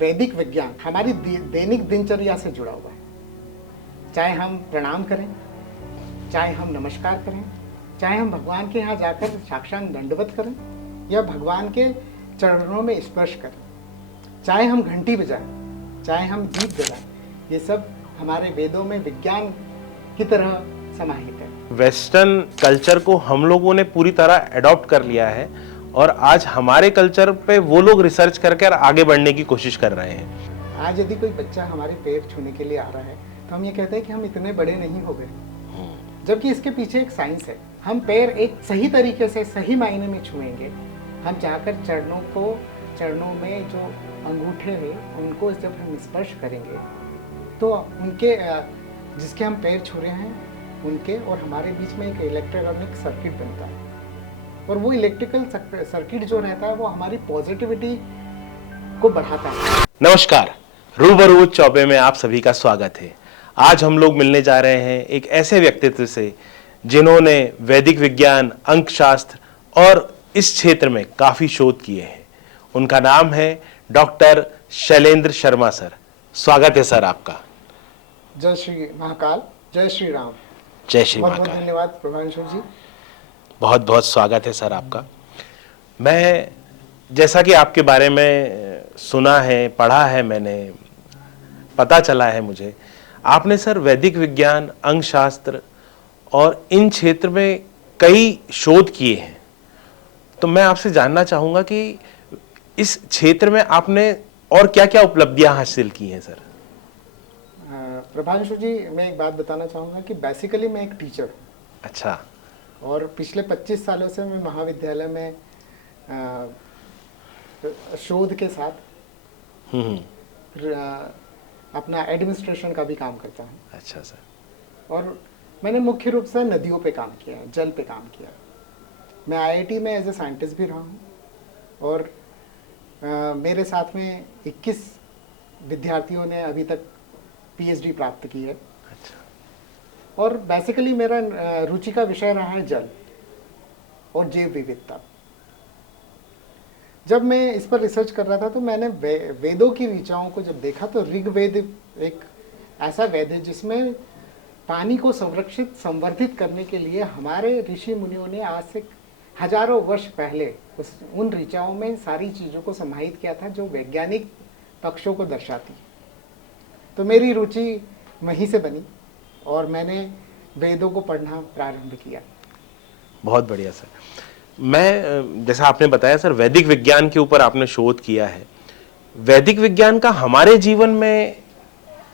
वैदिक विज्ञान हमारी दैनिक दिनचर्या से जुड़ा हुआ है। चाहे हम प्रणाम करें, चाहे हम नमस्कार करें, चाहे हम भगवान के यहाँ जाकर साक्षात दंडवत करें या भगवान के चरणों में स्पर्श करें, चाहे हम घंटी बजाएं, चाहे हम दीप जलाएं, ये सब हमारे वेदों में विज्ञान की तरह समाहित है। वेस्टर्न कल्चर को हम लोगों ने पूरी तरह अडॉप्ट कर लिया है और आज हमारे कल्चर पे वो लोग रिसर्च करके आगे बढ़ने की कोशिश कर रहे हैं। आज यदि कोई बच्चा हमारे पैर छूने के लिए आ रहा है तो हम ये कहते हैं कि हम इतने बड़े नहीं हो गए, जबकि इसके पीछे एक साइंस है। हम पैर एक सही तरीके से सही मायने में छुएंगे। हम जाकर चरणों में जो अंगूठे हैं उनको जब हम स्पर्श करेंगे तो उनके जिसके हम पैर छू रहे हैं उनके और हमारे बीच में एक इलेक्ट्रॉनिक सर्किट बनता है और वो इलेक्ट्रिकल सर्किट जो रहता है वो हमारी पॉजिटिविटी को बढ़ाता है। नमस्कार, रूबरू चौबे में आप सभी का स्वागत है। आज हम लोग मिलने जा रहे हैं एक ऐसे व्यक्तित्व से जिन्होंने वैदिक विज्ञान, अंकशास्त्र और इस क्षेत्र में काफी शोध किए हैं। उनका नाम है डॉक्टर शैलेंद्र शर्मा सर। स्वागत है सर आपका। जय श्री महाकाल, जय श्री राम। जय श्री बहुत महाकाल। धन्यवाद प्रभांशु जी। बहुत बहुत स्वागत है सर आपका। मैं जैसा कि आपके बारे में सुना है, पढ़ा है, मैंने पता चला है मुझे, आपने सर वैदिक विज्ञान, अंकशास्त्र और इन क्षेत्र में कई शोध किए हैं। तो मैं आपसे जानना चाहूंगा कि इस क्षेत्र में आपने और क्या-क्या उपलब्धियां हासिल की हैं सर? प्रभांशु जी, मैं एक बात बताना चाहूँगा कि बेसिकली मैं एक टीचर। अच्छा। और पिछले 25 सालों से मैं महाविद्यालय में शोध के साथ अपना एडमिनिस्ट्रेशन का भी काम करता हूँ। अच्छा सर। और मैंने मुख्य रूप से नदियों पे काम किया है, जल पे काम किया है। मैं आईआईटी में एज ए साइंटिस्ट भी रहा हूँ और मेरे साथ में 21 विद्यार्थियों ने अभी तक पीएचडी प्राप्त की है। अच्छा। और बेसिकली मेरा रुचि का विषय रहा है जल और जैव विविधता। जब मैं इस पर रिसर्च कर रहा था तो मैंने वेदों की ऋचाओं को जब देखा तो ऋग्वेद एक ऐसा वेद है जिसमें पानी को संवर्धित करने के लिए हमारे ऋषि मुनियों ने आज से हजारों वर्ष पहले उन ऋचाओं में सारी चीज़ों को समाहित किया था जो वैज्ञानिक पक्षों को दर्शाती है। तो मेरी रुचि वहीं से बनी और मैंने वेदों को पढ़ना प्रारंभ किया। बहुत बढ़िया सर। मैं जैसा आपने बताया सर, वैदिक विज्ञान के ऊपर आपने शोध किया है। वैदिक विज्ञान का हमारे जीवन में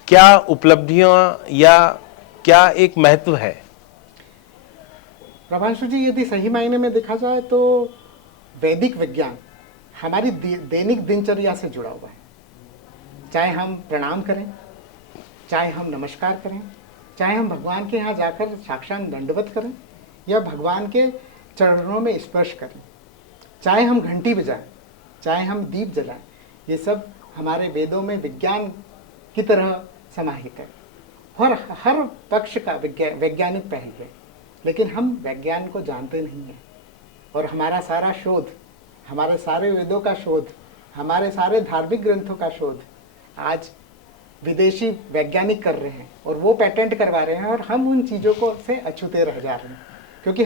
क्या उपलब्धियां या क्या एक महत्व है? प्रभांशु जी, यदि सही मायने में देखा जाए तो वैदिक विज्ञान हमारी दैनिक दिनचर्या से जुड़ा हुआ है। चाहे हम प्रणाम करें, चाहे हम नमस्कार करें, चाहे हम भगवान के यहाँ जाकर साक्षात दंडवत करें या भगवान के चरणों में स्पर्श करें, चाहे हम घंटी बजाएं, चाहे हम दीप जलाएं, ये सब हमारे वेदों में विज्ञान की तरह समाहित है और हर पक्ष का वैज्ञानिक पहलू है। लेकिन हम वैज्ञान को जानते नहीं हैं और हमारा सारा शोध, हमारे सारे वेदों का शोध, हमारे सारे धार्मिक ग्रंथों का शोध आज विदेशी वैज्ञानिक कर रहे हैं और वो पेटेंट करवा रहे हैं और हम उन चीज़ों को से अछूते रह जा रहे हैं। क्योंकि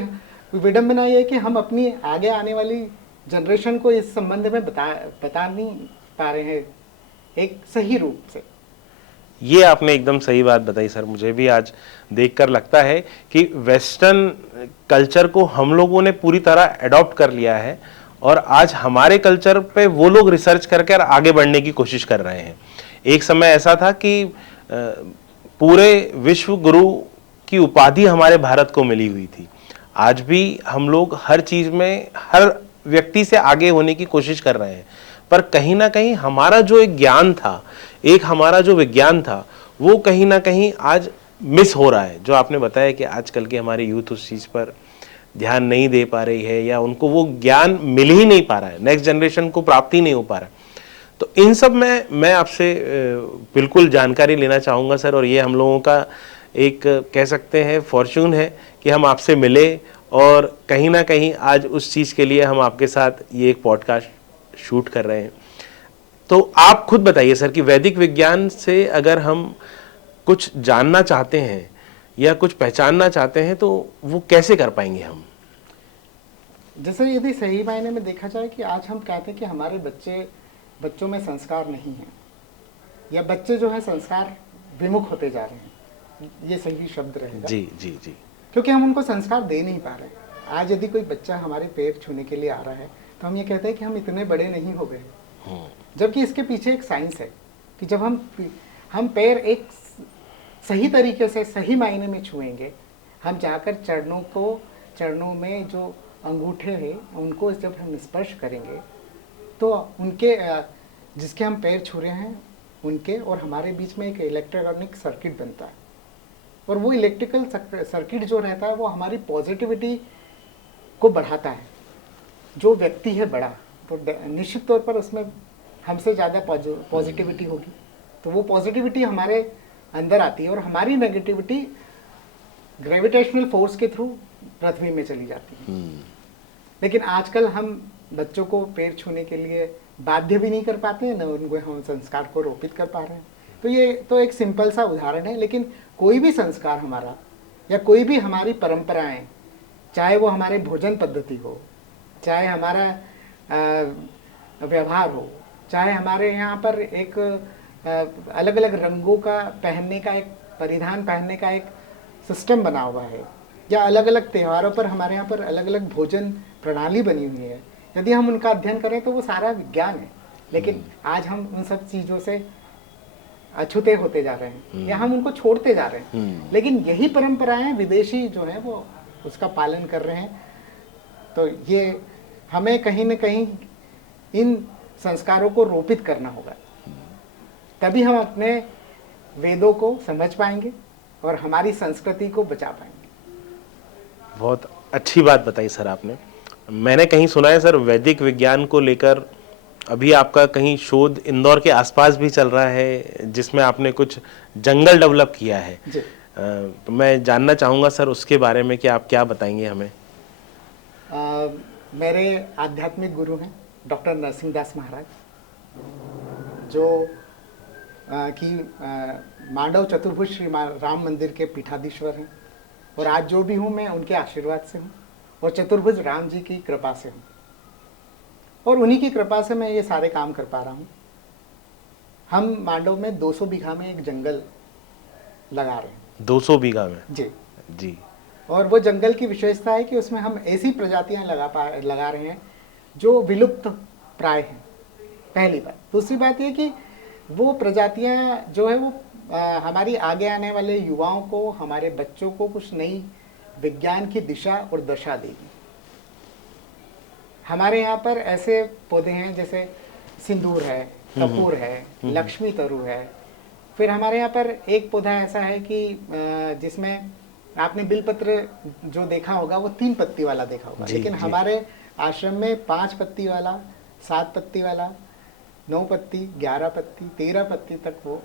विडंबना ये है कि हम अपनी आगे आने वाली जनरेशन को इस संबंध में बता नहीं पा रहे हैं एक सही रूप से। ये आपने एकदम सही बात बताई सर। मुझे भी आज देखकर लगता है कि वेस्टर्न कल्चर को हम लोगों ने पूरी तरह अडॉप्ट कर लिया है और आज हमारे कल्चर पे वो लोग रिसर्च करके आगे बढ़ने की कोशिश कर रहे हैं। एक समय ऐसा था कि पूरे विश्व गुरु की उपाधि हमारे भारत को मिली हुई थी। आज भी हम लोग हर चीज में हर व्यक्ति से आगे होने की कोशिश कर रहे हैं, पर कहीं ना कहीं हमारा जो एक ज्ञान था, एक हमारा जो विज्ञान था, वो कहीं ना कहीं आज मिस हो रहा है। जो आपने बताया कि आजकल की हमारी यूथ उस चीज पर ध्यान नहीं दे पा रही है या उनको वो ज्ञान मिल ही नहीं पा रहा है, नेक्स्ट जनरेशन को प्राप्ति नहीं हो पा रहा है। तो इन सब में मैं आपसे बिल्कुल जानकारी लेना चाहूँगा सर। और ये हम लोगों का एक कह सकते हैं फॉर्चून है कि हम आपसे मिले और कहीं ना कहीं आज उस चीज़ के लिए हम आपके साथ ये एक पॉडकास्ट शूट कर रहे हैं। तो आप खुद बताइए सर कि वैदिक विज्ञान से अगर हम कुछ जानना चाहते हैं या कुछ पहचानना चाहते हैं तो वो कैसे कर पाएंगे हम? जैसे यदि सही मायने में देखा जाए कि आज हम कहते हैं कि हमारे बच्चों में संस्कार नहीं है, या बच्चे जो है संस्कार विमुख होते जा रहे हैं, ये सही शब्द रहेगा। जी जी जी। क्योंकि हम उनको संस्कार दे नहीं पा रहे। आज यदि कोई बच्चा हमारे पैर छूने के लिए आ रहा है तो हम ये कहते हैं कि हम इतने बड़े नहीं हो गए, जबकि इसके पीछे एक साइंस है कि जब हम पैर एक सही तरीके से सही मायने में छुएंगे, हम जाकर चरणों में जो अंगूठे हैं उनको जब हम स्पर्श करेंगे तो उनके जिसके हम पैर छू रहे हैं उनके और हमारे बीच में एक इलेक्ट्रॉनिक सर्किट बनता है, और वो इलेक्ट्रिकल सर्किट जो रहता है वो हमारी पॉजिटिविटी को बढ़ाता है। जो व्यक्ति है बड़ा तो निश्चित तौर पर उसमें हमसे ज़्यादा पॉजिटिविटी होगी, तो वो पॉजिटिविटी हमारे अंदर आती है और हमारी नेगेटिविटी ग्रेविटेशनल फोर्स के थ्रू पृथ्वी में चली जाती है। लेकिन आजकल हम बच्चों को पैर छूने के लिए बाध्य भी नहीं कर पाते हैं, न उनको हम संस्कार को रोपित कर पा रहे हैं। तो ये तो एक सिंपल सा उदाहरण है, लेकिन कोई भी संस्कार हमारा या कोई भी हमारी परंपराएं, चाहे वो हमारे भोजन पद्धति हो, चाहे हमारा व्यवहार हो, चाहे हमारे यहाँ पर एक अलग अलग रंगों का पहनने का एक परिधान पहनने का एक सिस्टम बना हुआ है, या अलग अलग त्योहारों पर हमारे यहाँ पर अलग अलग भोजन प्रणाली बनी हुई है, यदि हम उनका अध्ययन करें तो वो सारा विज्ञान है। लेकिन आज हम उन सब चीज़ों से अछूते होते जा रहे हैं या हम उनको छोड़ते जा रहे हैं। लेकिन यही परंपराएं विदेशी जो है वो उसका पालन कर रहे हैं। तो ये हमें कहीं न कहीं इन संस्कारों को रोपित करना होगा, तभी हम अपने वेदों को समझ पाएंगे और हमारी संस्कृति को बचा पाएंगे। बहुत अच्छी बात बताई सर आपने। मैंने कहीं सुना है सर वैदिक विज्ञान को लेकर अभी आपका कहीं शोध इंदौर के आसपास भी चल रहा है, जिसमें आपने कुछ जंगल डेवलप किया है। तो मैं जानना चाहूँगा सर उसके बारे में कि आप क्या बताएंगे हमें। मेरे आध्यात्मिक गुरु हैं डॉक्टर नरसिंहदास महाराज, जो मांडव चतुर्भुज श्री राम मंदिर के पीठाधीश्वर हैं, और आज जो भी हूँ मैं उनके आशीर्वाद से हूँ और चतुर्भुज राम जी की कृपा से हूँ, और उन्हीं की कृपा से मैं ये सारे काम कर पा रहा हूँ। हम मांडव में 200 बीघा में एक जंगल लगा रहे हैं। 200 बीघा में? जी जी। और वो जंगल की विशेषता है कि उसमें हम ऐसी प्रजातियां लगा रहे हैं जो विलुप्त प्राय हैं, पहली बात। दूसरी बात ये कि वो प्रजातियां जो है वो हमारी आगे आने वाले युवाओं को, हमारे बच्चों को कुछ नई विज्ञान की दिशा और दशा देगी। हमारे यहाँ पर ऐसे पौधे हैं जैसे सिंदूर है, कपूर है, लक्ष्मी तरु है। फिर हमारे यहाँ पर एक पौधा ऐसा है कि जिसमें आपने बिलपत्र जो देखा होगा वो 3 पत्ती वाला देखा होगा, लेकिन हमारे आश्रम में 5 पत्ती वाला, 7 पत्ती वाला, 9 पत्ती, 11 पत्ती, 13 पत्ती तक वो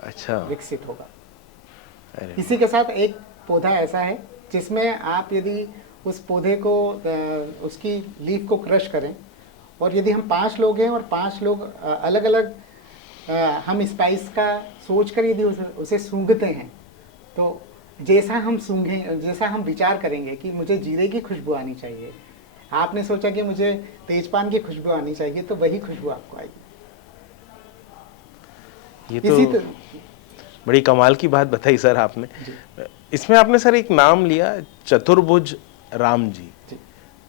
अच्छा विकसित होगा। इसी के साथ एक पौधा ऐसा है जिसमें आप यदि उस पौधे को उसकी लीफ को क्रश करें, और यदि हम 5 लोग हैं और 5 लोग अलग अलग हम स्पाइस का सोचकर यदि उसे सूंघते हैं, तो जैसा हम विचार करेंगे कि मुझे जीरे की खुशबू आनी चाहिए, आपने सोचा कि मुझे तेजपान की खुशबू आनी चाहिए, तो वही खुशबू आपको आएगी। ये तो बड़ी कमाल की बात बताई सर आपने। इसमें आपने सर एक नाम लिया चतुर्भुज राम जी।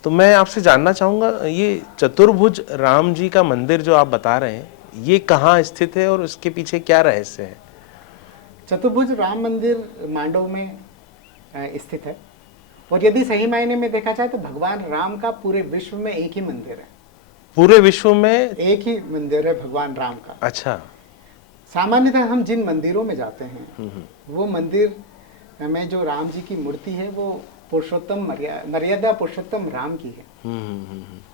तो मैं आपसे जानना चाहूँगा ये चतुर्भुज राम जी का मंदिर जो आप बता रहे हैं ये कहाँ स्थित है और उसके पीछे क्या रहस्य है? चतुर्भुज राम मंदिर मांडव में स्थित है, और यदि सही मायने में देखा जाए तो भगवान राम का पूरे विश्व में एक ही मंदिर है। पूरे विश्व में एक ही मंदिर है भगवान राम का। अच्छा। सामान्यतः हम जिन मंदिरों में जाते हैं वो मंदिर में जो राम जी की मूर्ति है वो पुरुषोत्तम मर्यादा पुरुषोत्तम राम की है,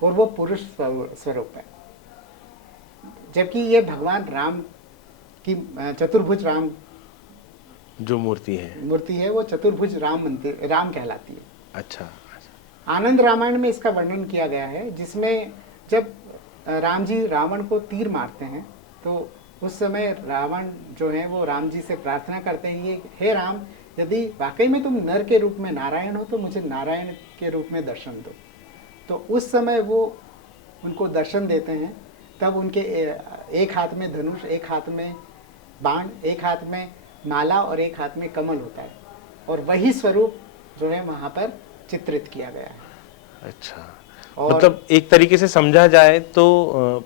और वो पुरुष स्वरूप है। जबकि ये भगवान राम की चतुर्भुज राम जो मूर्ति है वो चतुर्भुज राम मंदिर राम कहलाती है। अच्छा। आनंद रामायण में इसका वर्णन किया गया है, जिसमें जब राम जी रावण को तीर मारते हैं, तो उस समय रावण जो है वो राम जी से प्रार्थना करते हैं, ये हे राम, यदि वाकई में तुम नर के रूप में नारायण हो तो मुझे नारायण के रूप में दर्शन दो। तो उस समय वो उनको दर्शन देते हैं। तब उनके एक हाथ में धनुष, एक हाथ में बाण, एक हाथ में माला और एक हाथ में कमल होता है, और वही स्वरूप जो है वहाँ पर चित्रित किया गया है। अच्छा, और मतलब एक तरीके से समझा जाए तो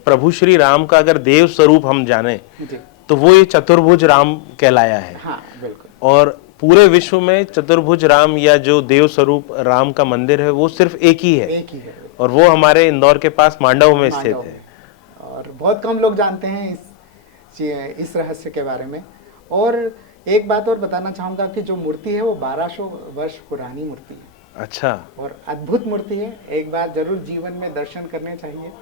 प्रभु श्री राम का अगर देव स्वरूप हम जाने जी, तो वो ये चतुर्भुज राम कहलाया है। हाँ बिल्कुल। और पूरे विश्व में चतुर्भुज राम या जो देव स्वरूप राम का मंदिर है वो सिर्फ एक ही है, एक ही है, और वो हमारे इंदौर के पास मांडव में स्थित मांडव है। में। और बहुत कम लोग जानते हैं इस रहस्य के बारे में। और एक बात और बताना चाहूँगा कि जो मूर्ति है वो 1200 वर्ष पुरानी मूर्ति है, अच्छा, और अद्भुत मूर्ति है। एक बार जरूर जीवन में दर्शन करने चाहिए।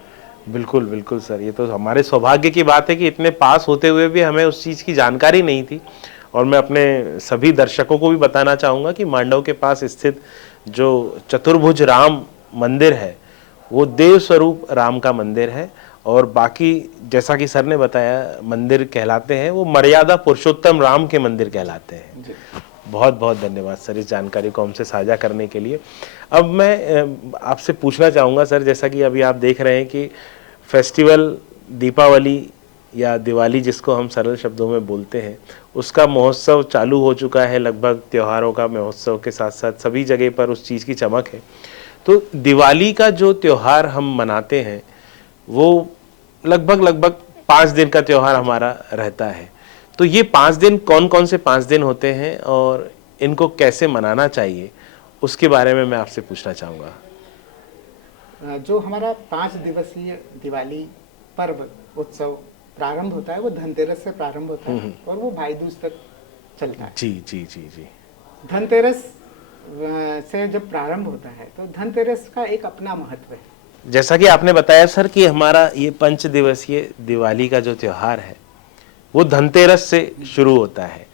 बिल्कुल बिल्कुल सर, ये तो हमारे सौभाग्य की बात है कि इतने पास होते हुए भी हमें उस चीज़ की जानकारी नहीं थी। और मैं अपने सभी दर्शकों को भी बताना चाहूँगा कि मांडव के पास स्थित जो चतुर्भुज राम मंदिर है वो देव स्वरूप राम का मंदिर है, और बाकी जैसा कि सर ने बताया मंदिर कहलाते हैं वो मर्यादा पुरुषोत्तम राम के मंदिर कहलाते हैं। जी। बहुत बहुत धन्यवाद सर इस जानकारी को हमसे साझा करने के लिए। अब मैं आपसे पूछना चाहूँगा सर, जैसा कि अभी आप देख रहे हैं कि फेस्टिवल दीपावली या दिवाली जिसको हम सरल शब्दों में बोलते हैं, उसका महोत्सव चालू हो चुका है। लगभग त्योहारों का महोत्सव के साथ साथ सभी जगह पर उस चीज़ की चमक है। तो दिवाली का जो त्यौहार हम मनाते हैं वो लगभग 5 दिन का त्यौहार हमारा रहता है। तो ये 5 दिन कौन कौन से 5 दिन होते हैं और इनको कैसे मनाना चाहिए, उसके बारे में मैं आपसे पूछना चाहूँगा। जो हमारा 5 दिवसीय दिवाली पर्व उत्सव प्रारंभ होता है वो धनतेरस से प्रारंभ होता है, और वो भाई दूज तक चलता है। जी जी जी जी। धनतेरस से जब प्रारंभ होता है तो धनतेरस का एक अपना महत्व है। जैसा कि आपने बताया सर कि हमारा ये 5 दिवसीय दिवाली का जो त्यौहार है वो धनतेरस से शुरू होता है।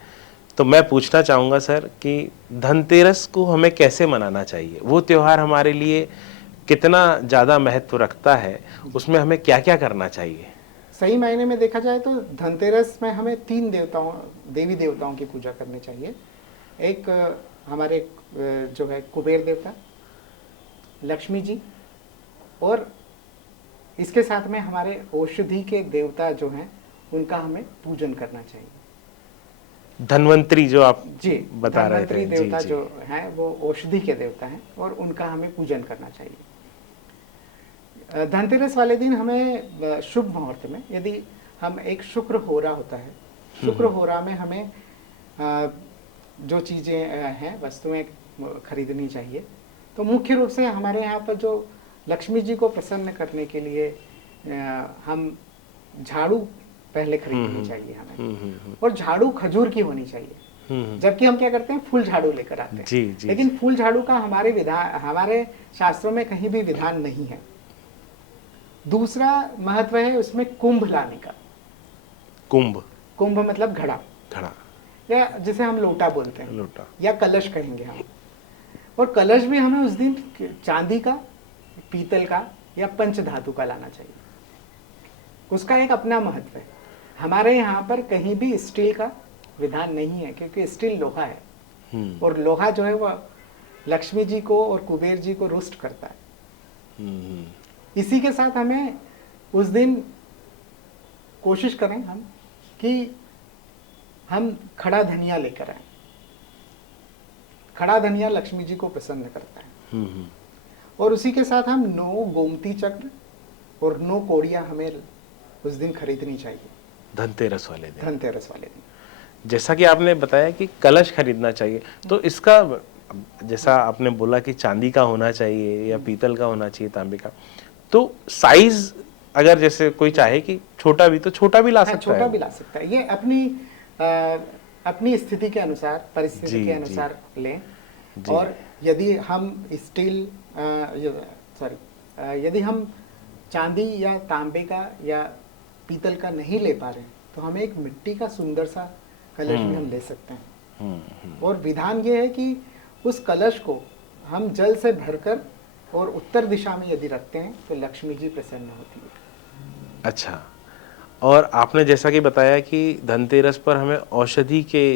तो मैं पूछना चाहूँगा सर कि धनतेरस को हमें कैसे मनाना चाहिए, वो त्यौहार हमारे लिए कितना ज़्यादा महत्व रखता है, उसमें हमें क्या क्या करना चाहिए। सही मायने में देखा जाए तो धनतेरस में हमें 3 देवी देवताओं की पूजा करनी चाहिए। एक हमारे जो है कुबेर देवता, लक्ष्मी जी, और इसके साथ में हमारे औषधि के देवता जो हैं उनका हमें पूजन करना चाहिए। धन्वंतरी जो आप जी, बता रहे धन्वंतरी थे, देवता जी, जी। जो हैं वो औषधि के देवता हैं, और उनका हमें पूजन करना चाहिए। धनतेरस वाले दिन हमें शुभ मुहूर्त में, यदि हम एक शुक्र होरा होता है, शुक्र होरा में हमें जो चीज़ें हैं वस्तुएं खरीदनी चाहिए। तो मुख्य रूप से हमारे यहाँ पर जो लक्ष्मी जी को प्रसन्न करने के लिए हम झाड़ू पहले खरीदनी चाहिए हमें, और झाड़ू खजूर की होनी चाहिए। जबकि हम क्या करते हैं, फूल झाड़ू लेकर आते हैं। जी, जी, लेकिन फूल झाड़ू का हमारे शास्त्रों में कहीं भी विधान नहीं है। दूसरा महत्व है उसमें कुंभ लाने का। कुंभ मतलब घड़ा, या जिसे हम लोटा बोलते हैं, लोटा, या कलश कहेंगे हम। और कलश भी हमें उस दिन चांदी का, पीतल का या पंच धातु का लाना चाहिए। उसका एक अपना महत्व है। हमारे यहाँ पर कहीं भी स्टील का विधान नहीं है, क्योंकि स्टील लोहा है, और लोहा जो है वह लक्ष्मी जी को और कुबेर जी को रुष्ट करता है। इसी के साथ हमें उस दिन कोशिश करें हम कि हम खड़ा धनिया लेकर आए। खड़ा धनिया लक्ष्मी जी को प्रसन्न करता है। और उसी के साथ हम 9 गोमती चक्र और 9 कोड़ियाँ हमें उस दिन खरीदनी चाहिए, धनतेरस वाले दिन। जैसा कि आपने बताया कि कलश खरीदना चाहिए, तो इसका जैसा आपने बोला कि चांदी का होना चाहिए या पीतल का होना चाहिए, तांबे का, तो साइज अगर जैसे कोई चाहे कि छोटा भी, तो छोटा भी ला सकता है। छोटा भी ला सकता है। ये अपनी स्थिति के अनुसार, परिस्थिति के अनुसार लें। और यदि हम यदि हम चांदी या तांबे का या पीतल का नहीं ले पा रहे हैं, तो हमें एक मिट्टी का सुंदर सा कलश भी हम ले सकते हैं। और विधान ये है कि उस कलश को हम जल से भरकर और उत्तर दिशा में यदि रखते हैं तो लक्ष्मी जी प्रसन्न होती है। अच्छा, और आपने जैसा कि बताया कि धनतेरस पर हमें औषधि के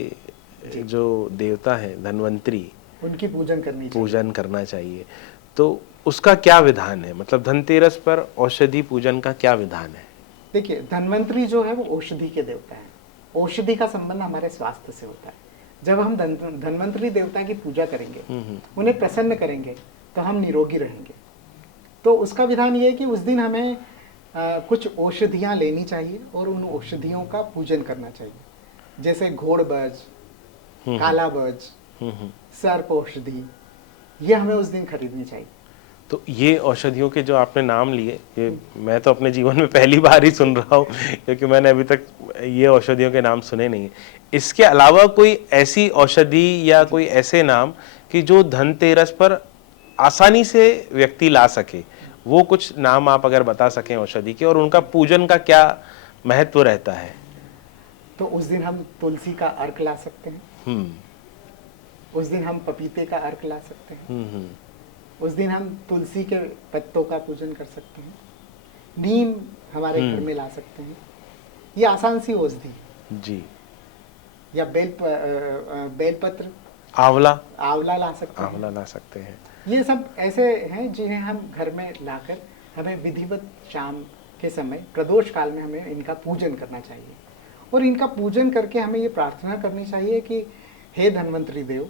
जो देवता हैं धन्वंतरी, उनकी पूजन करनी चाहिए। पूजन करना चाहिए। तो उसका क्या विधान है? मतलब धनतेरस पर औषधि पूजन का क्या विधान है? देखिए, धन्वंतरी जो है वो औषधि के देवता हैं। औषधि का संबंध हमारे स्वास्थ्य से होता है। जब हम धन्वंतरी देवता की पूजा करेंगे, उन्हें प्रसन्न करेंगे, तो हम निरोगी रहेंगे। तो उसका विधान ये है कि उस दिन हमें कुछ औषधियाँ लेनी चाहिए और उन औषधियों का पूजन करना चाहिए। जैसे घोड़बज, कालाबज, सर्प औषधि, ये हमें उस दिन खरीदनी चाहिए। तो ये औषधियों के जो आपने नाम लिए, ये मैं तो अपने जीवन में पहली बार ही सुन रहा हूँ क्योंकि मैंने अभी तक ये औषधियों के नाम सुने नहीं। इसके अलावा कोई ऐसी औषधि या कोई ऐसे नाम कि जो धनतेरस पर आसानी से व्यक्ति ला सके, वो कुछ नाम आप अगर बता सकें औषधि के, और उनका पूजन का क्या महत्व रहता है? तो उस दिन हम तुलसी का अर्क ला सकते हैं। उस दिन हम पपीते का अर्क ला सकते हैं। उस दिन हम तुलसी के पत्तों का पूजन कर सकते हैं। नीम हमारे घर में ला सकते हैं। ये आसान सी औषधि जी। या बेलपत्र, आंवला, आंवला ला सकते हैं। आंवला ला सकते हैं। ये सब ऐसे हैं जिन्हें हम घर में लाकर हमें विधिवत शाम के समय प्रदोष काल में हमें इनका पूजन करना चाहिए। और इनका पूजन करके हमें ये प्रार्थना करनी चाहिए कि हे धन्वंतरी देव,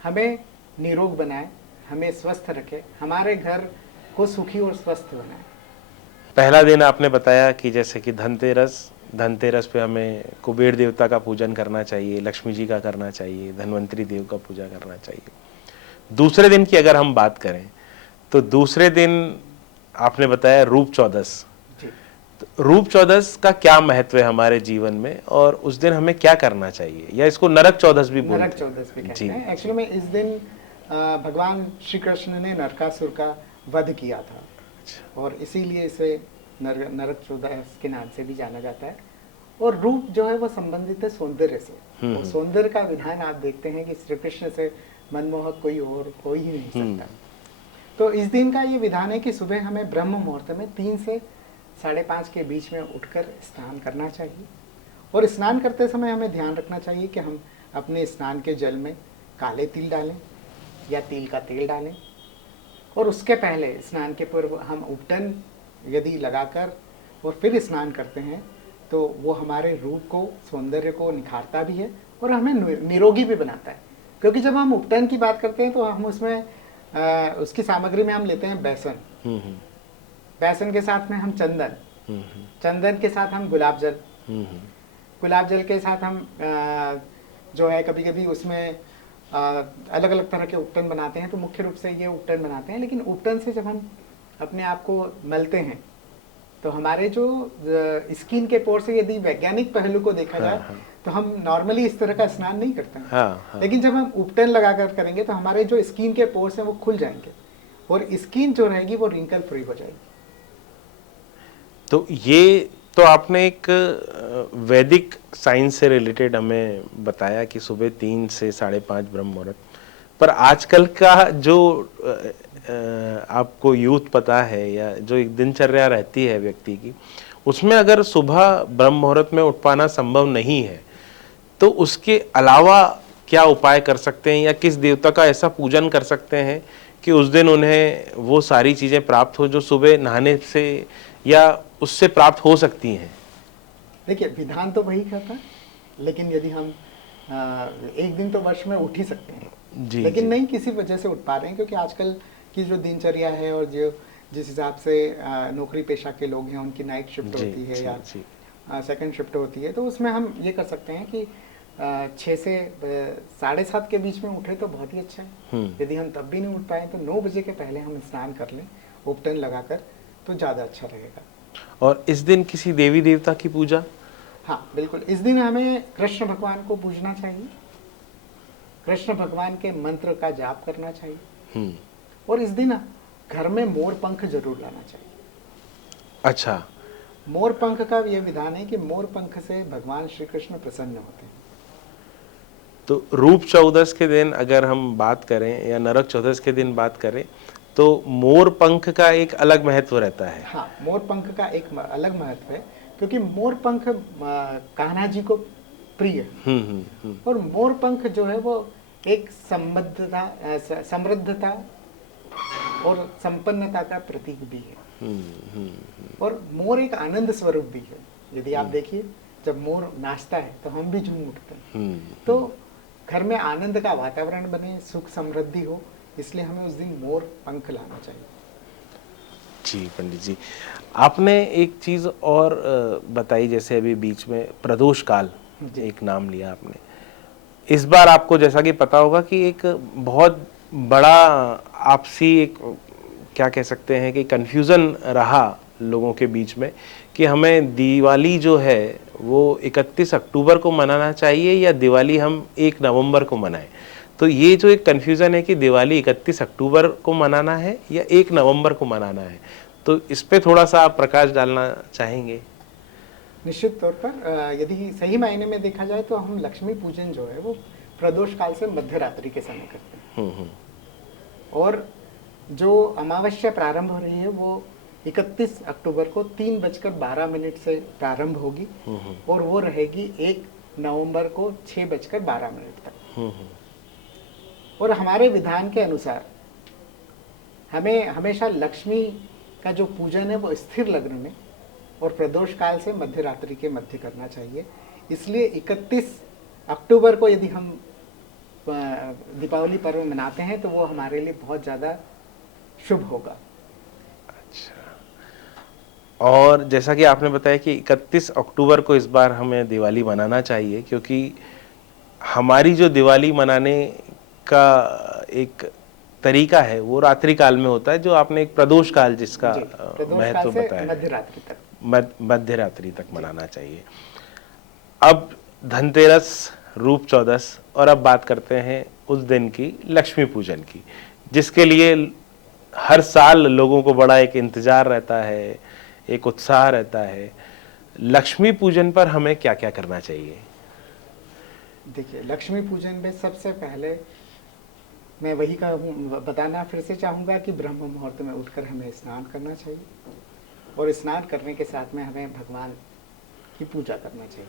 हमें निरोग बनाए, हमें स्वस्थ रखे, हमारे घर को सुखी और स्वस्थ बनाए। पहला दिन आपने बताया कि जैसे कि धनतेरस पे हमें कुबेर देवता का पूजन करना चाहिए, लक्ष्मी जी का करना चाहिए, धन्वंतरी देव का पूजा करना चाहिए। दूसरे दिन की अगर हम बात करें तो दूसरे दिन आपने बताया रूप चौदस। तो रूप चौदस का क्या महत्व है हमारे जीवन में, और उस दिन हमें क्या करना चाहिए, या इसको नरक चौदस भी बोलते हैं? नरक चौदस भी कहते हैं। एक्चुअली में इस दिन भगवान श्री कृष्ण ने नरकासुर का वध किया था। और इसीलिए इसे नरक चौदस के नाम से भी जाना जाता है। और रूप जो है वो संबंधित है सौंदर्य से। और सौंदर्य का विधान आप देखते हैं कि श्री कृष्ण से मनमोहक कोई और कोई ही नहीं सकता। तो इस दिन का ये विधान है कि सुबह हमें ब्रह्म मुहूर्त में 3 से 5:30 के बीच में उठकर स्नान करना चाहिए। और स्नान करते समय हमें ध्यान रखना चाहिए कि हम अपने स्नान के जल में काले तिल डालें या तिल का तेल डालें। और उसके पहले स्नान के पूर्व हम उपटन यदि लगाकर और फिर स्नान करते हैं तो वो हमारे रूप को, सौंदर्य को निखारता भी है और हमें निरोगी भी बनाता है। क्योंकि जब हम उपटन की बात करते हैं तो हम उसमें उसकी सामग्री में हम लेते हैं बेसन, बेसन के साथ में हम चंदन, चंदन के साथ हम गुलाब जल, गुलाब जल के साथ हम जो है कभी कभी उसमें अलग अलग तरह के उपटन बनाते हैं। तो मुख्य रूप से ये उपटन बनाते हैं। लेकिन उपटन से जब हम अपने आप को मलते हैं तो हमारे जो स्किन के पोर से यदि वैज्ञानिक पहलू को देखा जाए तो हम नॉर्मली इस तरह का स्नान नहीं करते हैं। लेकिन जब हम उपटन लगाकर करेंगे तो हमारे जो स्किन के पोर्स हैं वो खुल जाएंगे और स्किन जो रहेगी वो रिंकल फ्री हो जाएगी। तो ये तो आपने एक वैदिक साइंस से रिलेटेड हमें बताया कि सुबह 3 से 5:30 ब्रह्म मुहूर्त। पर आजकल का जो आपको यूथ पता है या जो एक दिनचर्या रहती है व्यक्ति की, उसमें अगर सुबह ब्रह्म मुहूर्त में उठ पाना संभव नहीं है तो उसके अलावा क्या उपाय कर सकते हैं, या किस देवता का ऐसा पूजन कर सकते हैं कि उस दिन उन्हें वो सारी चीजें प्राप्त हो जो सुबह नहाने से या उससे प्राप्त हो सकती हैं? देखिए, विधान तो वही कहता है, लेकिन यदि हम एक दिन तो वर्ष में उठ ही सकते हैं जी, लेकिन जी। नहीं किसी वजह से उठ पा रहे हैं, क्योंकि आजकल की जो दिनचर्या है और जो जिस हिसाब से नौकरी पेशा के लोग हैं उनकी नाइट शिफ्ट होती है या सेकंड शिफ्ट होती है, तो उसमें हम ये कर सकते हैं कि 6 से 7:30 के बीच में उठे तो बहुत ही अच्छा है। यदि हम तब भी नहीं उठ पाए तो 9 बजे के पहले हम स्नान कर लें उपटन लगाकर, तो ज़्यादा अच्छा रहेगा। और इस दिन किसी देवी देवता की पूजा? हाँ बिल्कुल, इस दिन हमें कृष्ण भगवान को पूजना चाहिए, कृष्ण भगवान के मंत्र का जाप करना चाहिए और इस दिन घर में मोर पंख जरूर लाना चाहिए। अच्छा, मोर पंख का यह विधान है कि मोर पंख से भगवान श्री कृष्ण प्रसन्न होते हैं। तो रूप चौदस के दिन अगर हम बात करें या नरक चौदस के दिन बात करें तो मोर पंख का एक अलग महत्व रहता है। हाँ, मोर पंख का एक अलग महत्व है, क्योंकि मोर पंख कान्हा जी को प्रिय है। और मोर पंख जो है वो एक समृद्धता और संपन्नता का प्रतीक भी है। और मोर एक आनंद स्वरूप भी है। यदि आप देखिए, जब मोर नाचता है तो हम भी झूम उठते हैं। तो घर में आनंद का वातावरण बने, सुख समृद्धि हो, इसलिए हमें उस दिन मोर पंख लाना चाहिए। जी पंडित जी, आपने एक चीज और बताई, जैसे अभी बीच में प्रदोष काल एक नाम लिया आपने। इस बार आपको जैसा कि पता होगा कि एक बहुत बड़ा आपसी एक क्या कह सकते हैं कि कंफ्यूजन रहा लोगों के बीच में कि हमें दिवाली जो है वो 31 अक्टूबर को मनाना चाहिए या दिवाली हम 1 नवंबर को मनाएं। तो ये जो एक कन्फ्यूज़न है कि दिवाली 31 अक्टूबर को मनाना है या 1 नवंबर को मनाना है, तो इस पे थोड़ा सा आप प्रकाश डालना चाहेंगे? निश्चित तौर पर यदि सही मायने में देखा जाए तो हम लक्ष्मी पूजन जो है वो प्रदोष काल से मध्य रात्रि के समय करते हैं। और जो अमावस्या प्रारंभ हो रही है वो 31 अक्टूबर को 3:12 से प्रारंभ होगी और वो रहेगी 1 नवंबर को 6:12 तक। और हमारे विधान के अनुसार हमें हमेशा लक्ष्मी का जो पूजन है वो स्थिर लग्न में और प्रदोष काल से मध्य रात्रि के मध्य करना चाहिए। इसलिए 31 अक्टूबर को यदि हम दीपावली पर्व मनाते हैं तो वो हमारे लिए बहुत ज़्यादा शुभ होगा। अच्छा, और जैसा कि आपने बताया कि 31 अक्टूबर को इस बार हमें दिवाली मनाना चाहिए, क्योंकि हमारी जो दिवाली मनाने का एक तरीका है वो रात्रि काल में होता है, जो आपने एक प्रदोष काल जिसका महत्व बताया, मध्य रात्रि तक, मध्य रात्रि तक मनाना चाहिए। अब धनतेरस, रूप चौदस, और अब बात करते हैं उस दिन की लक्ष्मी पूजन की, जिसके लिए हर साल लोगों को बड़ा एक इंतजार रहता है, एक उत्साह रहता है। लक्ष्मी पूजन पर हमें क्या क्या करना चाहिए? देखिए, लक्ष्मी पूजन में सबसे पहले मैं वही बताना फिर से चाहूँगा कि ब्रह्म मुहूर्त में उठकर हमें स्नान करना चाहिए और स्नान करने के साथ में हमें भगवान की पूजा करना चाहिए।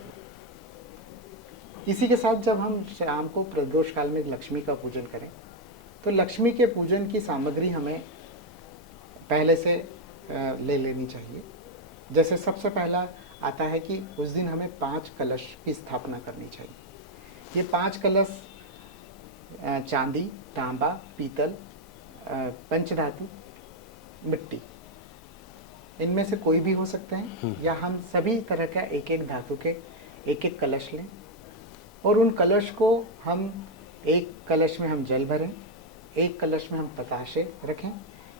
इसी के साथ जब हम शाम को प्रदोष काल में लक्ष्मी का पूजन करें तो लक्ष्मी के पूजन की सामग्री हमें पहले से ले लेनी चाहिए। जैसे सबसे पहला आता है कि उस दिन हमें 5 कलश की स्थापना करनी चाहिए। ये 5 कलश चांदी, तांबा, पीतल, पंचधातु, मिट्टी, इनमें से कोई भी हो सकते हैं, या हम सभी तरह का एक एक धातु के एक एक कलश लें और उन कलश को हम एक कलश में हम जल भरें, एक कलश में हम बताशे रखें,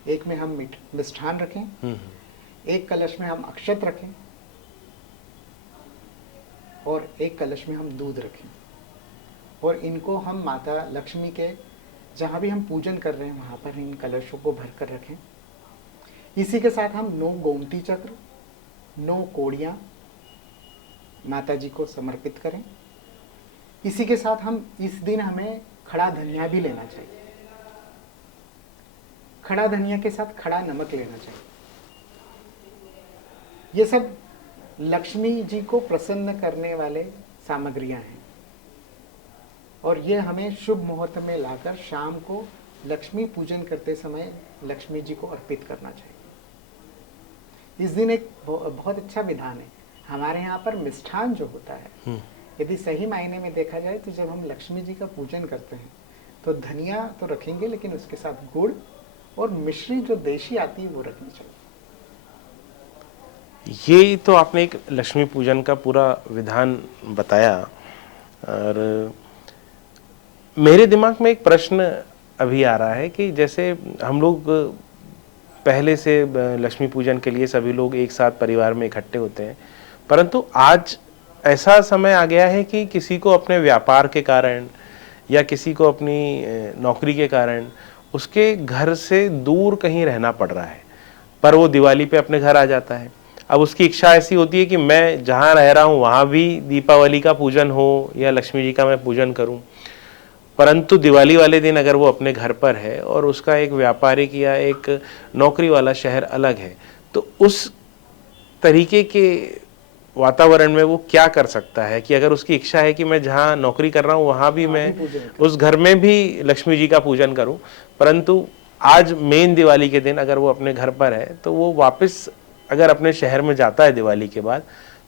एक में हम मिष्ठान रखें, एक कलश में हम अक्षत रखें और एक कलश में हम दूध रखें। और इनको हम माता लक्ष्मी के जहाँ भी हम पूजन कर रहे हैं वहाँ पर इन कलशों को भर कर रखें। इसी के साथ हम 9 गोमती चक्र, 9 कोड़ियाँ माता जी को समर्पित करें। इसी के साथ हम इस दिन हमें खड़ा धनिया भी लेना चाहिए। खड़ा धनिया के साथ खड़ा नमक लेना चाहिए। ये सब लक्ष्मी जी को प्रसन्न करने वाले सामग्रियां हैं और ये हमें शुभ मुहूर्त में लाकर शाम को लक्ष्मी पूजन करते समय लक्ष्मी जी को अर्पित करना चाहिए। इस दिन एक बहुत अच्छा विधान है। हमारे यहाँ पर मिष्ठान जो होता है, यदि सही मायने में देखा जाए तो जब हम लक्ष्मी जी का पूजन करते हैं तो धनिया तो रखेंगे, लेकिन उसके साथ गुड़ और मिश्री जो देशी आती है वो रखनी चाहिए। ये तो आपने एक लक्ष्मी पूजन का पूरा विधान बताया, और मेरे दिमाग में एक प्रश्न अभी आ रहा है कि जैसे हम लोग पहले से लक्ष्मी पूजन के लिए सभी लोग एक साथ परिवार में इकट्ठे होते हैं, परंतु आज ऐसा समय आ गया है कि किसी को अपने व्यापार के कारण या किसी को अपनी नौकरी के कारण उसके घर से दूर कहीं रहना पड़ रहा है, पर वो दिवाली पे अपने घर आ जाता है। अब उसकी इच्छा ऐसी होती है कि मैं जहाँ रह रहा हूँ वहाँ भी दीपावली का पूजन हो या लक्ष्मी जी का मैं पूजन करूँ। परंतु दिवाली वाले दिन अगर वो अपने घर पर है और उसका एक व्यापारिक या एक नौकरी वाला शहर अलग है, तो उस तरीके के वातावरण में वो क्या कर सकता है कि अगर उसकी इच्छा है कि मैं जहाँ नौकरी कर रहा हूँ वहाँ भी वहाँ मैं भी पूजन करें। उस घर में भी लक्ष्मी जी का पूजन करूँ, परंतु आज मेन दिवाली के दिन अगर वो अपने घर पर है तो वो वापस अगर अपने शहर में जाता है दिवाली के बाद,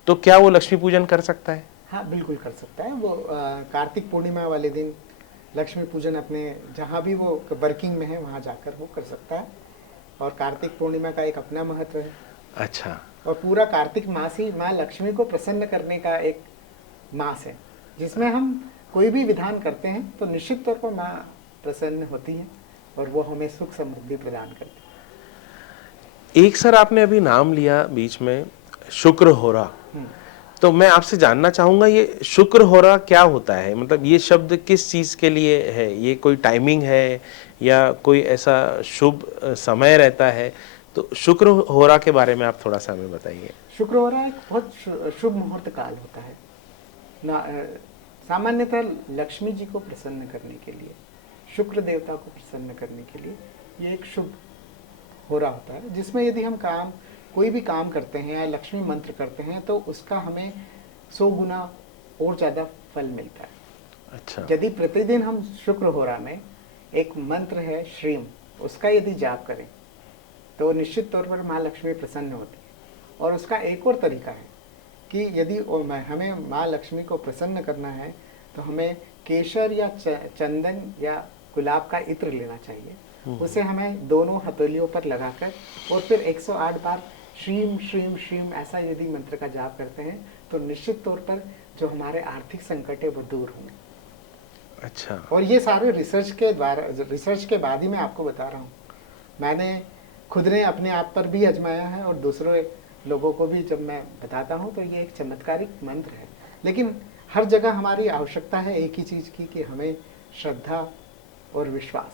तो क्या वो लक्ष्मी पूजन कर सकता है? हाँ, बिल्कुल कर सकता है। वो कार्तिक पूर्णिमा वाले दिन लक्ष्मी पूजन अपने जहाँ भी वो वर्किंग में है वहाँ जाकर वो कर सकता है। और कार्तिक पूर्णिमा का एक अपना महत्व है। अच्छा। और पूरा कार्तिक मास ही माँ लक्ष्मी को प्रसन्न करने का एक मास है, जिसमें हम कोई भी विधान करते हैं तो निश्चित तौर पर माँ प्रसन्न होती है और वो हमें सुख समृद्धि प्रदान करती है। एक सर आपने अभी नाम लिया बीच में, शुक्र होरा, तो मैं आपसे जानना चाहूंगा ये शुक्र होरा क्या होता है? मतलब ये शब्द किस चीज के लिए है? ये कोई टाइमिंग है या कोई ऐसा शुभ समय रहता है? तो शुक्र होरा के बारे में आप थोड़ा सा हमें बताइए। शुक्र हो रहा है, एक बहुत शुभ मुहूर्त काल होता है ना। सामान्यतः लक्ष्मी जी को प्रसन्न करने के लिए, शुक्र देवता को प्रसन्न करने के लिए ये एक शुभ हो रहा होता है, जिसमें यदि हम कोई भी काम करते हैं या लक्ष्मी मंत्र करते हैं तो उसका हमें 100 गुना और ज़्यादा फल मिलता है। अच्छा। यदि प्रतिदिन हम शुक्र होरा में एक मंत्र है श्रीम, उसका यदि जाप करें तो निश्चित तौर पर माँ लक्ष्मी प्रसन्न होती है। और उसका एक और तरीका है कि यदि हमें माँ लक्ष्मी को प्रसन्न करना है तो हमें केसर या चंदन या गुलाब का इत्र लेना चाहिए। उसे हमें दोनों हथेलियों पर लगाकर और फिर 108 बार श्रीम श्रीम श्रीम ऐसा यदि मंत्र का जाप करते हैं तो निश्चित तौर पर जो हमारे आर्थिक संकट है वो दूर होंगे। अच्छा। और ये सारे रिसर्च के बाद ही मैं आपको बता रहा हूँ। मैंने खुद ने अपने आप पर भी आजमाया है और दूसरे लोगों को भी जब मैं बताता हूँ तो ये एक चमत्कारिक मंत्र है। लेकिन हर जगह हमारी आवश्यकता है एक ही चीज़ की कि हमें श्रद्धा और विश्वास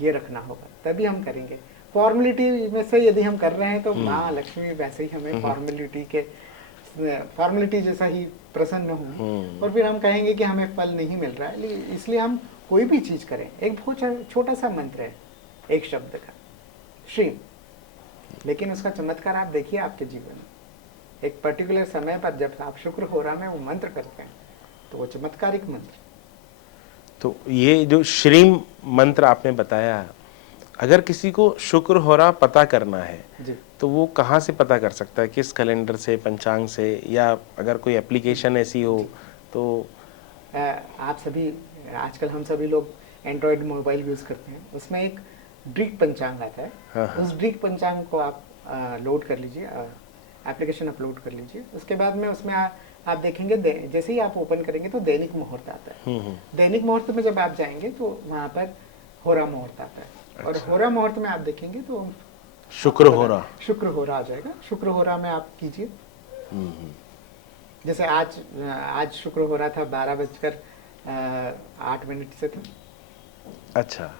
ये रखना होगा, तभी हम करेंगे। फॉर्मेलिटी में से यदि हम कर रहे हैं तो माँ लक्ष्मी वैसे ही हमें फॉर्मेलिटी जैसा ही प्रसन्न होंगी और फिर हम कहेंगे कि हमें फल नहीं मिल रहा है। इसलिए हम कोई भी चीज़ करें, एक बहुत छोटा सा मंत्र है एक शब्द का श्री, लेकिन उसका चमत्कार आप देखिए आपके जीवन में। एक पर्टिकुलर समय पर जब आप शुक्र हो रहा में वो मंत्र करते हैं तो वो चमत्कारिक मंत्र। तो ये जो श्रीम मंत्र आपने बताया, अगर किसी को शुक्र होरा पता करना है जी, तो वो कहाँ से पता कर सकता है? किस कैलेंडर से, पंचांग से, या अगर कोई एप्लीकेशन ऐसी हो तो? आप सभी आजकल हम सभी लोग एंड्रॉयड मोबाइल यूज़ करते हैं, उसमें एक ड्रीक पंचांग आता है। हाँ। उस ड्रीक पंचांग को आप लोड कर लीजिए, एप्लीकेशन अपलोड कर लीजिए। उसके बाद में उसमें आप देखेंगे जैसे ही आप ओपन करेंगे तो दैनिक मुहूर्त आता है। दैनिक मुहूर्त में जब आप जाएंगे तो वहाँ पर होरा मुहूर्त आता है। और होरा मुहूर्त में आप देखेंगे तो शुक्र होरा आ जाएगा। शुक्र होरा में आप कीजिए। जैसे आज शुक्र हो रहा था 12:08 से था। अच्छा।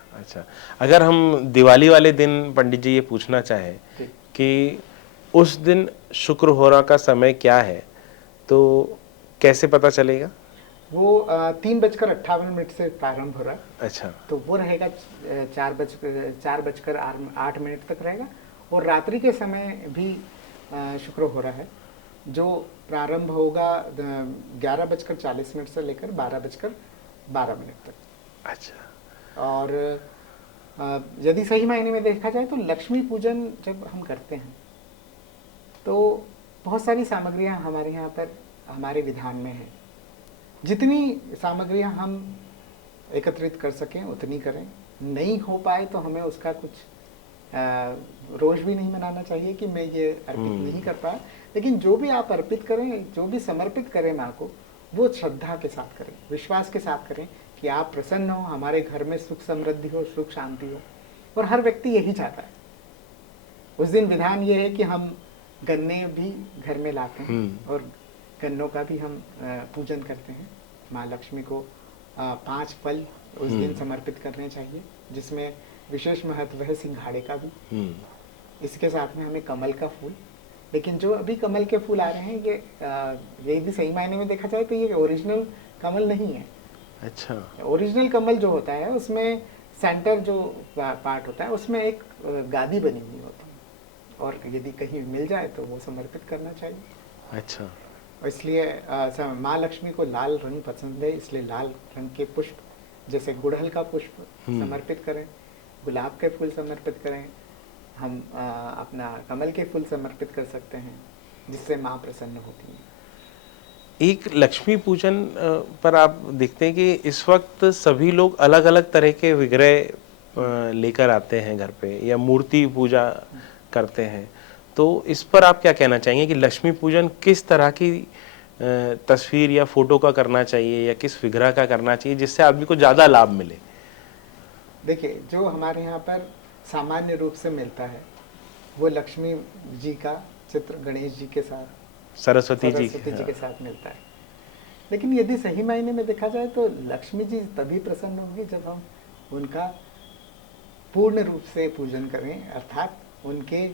अगर हम दिवाली वाले दिन पंडित जी ये पूछना चाहें कि उस दिन शुक्र होरा का समय क्या है तो कैसे पता चलेगा? वो 3:58 से प्रारंभ हो रहा है। अच्छा। तो वो रहेगा 4:08 तक रहेगा। और रात्रि के समय भी शुक्र हो रहा है जो प्रारंभ होगा 11:40 से लेकर 12:12 तक। अच्छा। और यदि सही मायने में देखा जाए तो लक्ष्मी पूजन जब हम करते हैं तो बहुत सारी सामग्रियां हमारे यहाँ पर हमारे विधान में है। जितनी सामग्रियां हम एकत्रित कर सकें उतनी करें। नहीं हो पाए तो हमें उसका कुछ रोष भी नहीं मनाना चाहिए कि मैं ये अर्पित नहीं कर पाया। लेकिन जो भी आप अर्पित करें, जो भी समर्पित करें माँ को, वो श्रद्धा के साथ करें, विश्वास के साथ करें कि आप प्रसन्न हो, हमारे घर में सुख समृद्धि हो, सुख शांति हो। और हर व्यक्ति यही चाहता है। उस दिन विधान ये है कि हम गन्ने भी घर में लाते हैं और गन्नों का भी हम पूजन करते हैं। माँ लक्ष्मी को 5 फल उस दिन समर्पित करने चाहिए, जिसमें विशेष महत्व है सिंघाड़े का भी। इसके साथ में हमें कमल का फूल, लेकिन जो अभी कमल के फूल आ रहे हैं ये भी सही मायने में देखा जाए तो ये ओरिजिनल कमल नहीं है। अच्छा। ओरिजिनल कमल जो होता है उसमें सेंटर जो पार्ट होता है उसमें एक गादी बनी हुई होती है, और यदि कहीं मिल जाए तो वो समर्पित करना चाहिए। अच्छा। और इसलिए माँ लक्ष्मी को लाल रंग पसंद है, इसलिए लाल रंग के पुष्प जैसे गुड़हल का पुष्प समर्पित करें, गुलाब के फूल समर्पित करें, हम अपना कमल के फूल समर्पित कर सकते हैं, जिससे माँ प्रसन्न होती है। एक लक्ष्मी पूजन पर आप देखते हैं कि इस वक्त सभी लोग अलग अलग तरह के विग्रह लेकर आते हैं घर पे, या मूर्ति पूजा करते हैं। तो इस पर आप क्या कहना चाहेंगे कि लक्ष्मी पूजन किस तरह की तस्वीर या फोटो का करना चाहिए, या किस विग्रह का करना चाहिए जिससे आदमी को ज़्यादा लाभ मिले? देखिए, जो हमारे यहाँ पर सामान्य रूप से मिलता है वो लक्ष्मी जी का चित्र गणेश जी के साथ, सरस्वती जी सरस्वती जी के साथ मिलता है। लेकिन यदि सही मायने में देखा जाए तो लक्ष्मी जी तभी प्रसन्न होंगी जब हम उनका पूर्ण रूप से पूजन करें, अर्थात उनके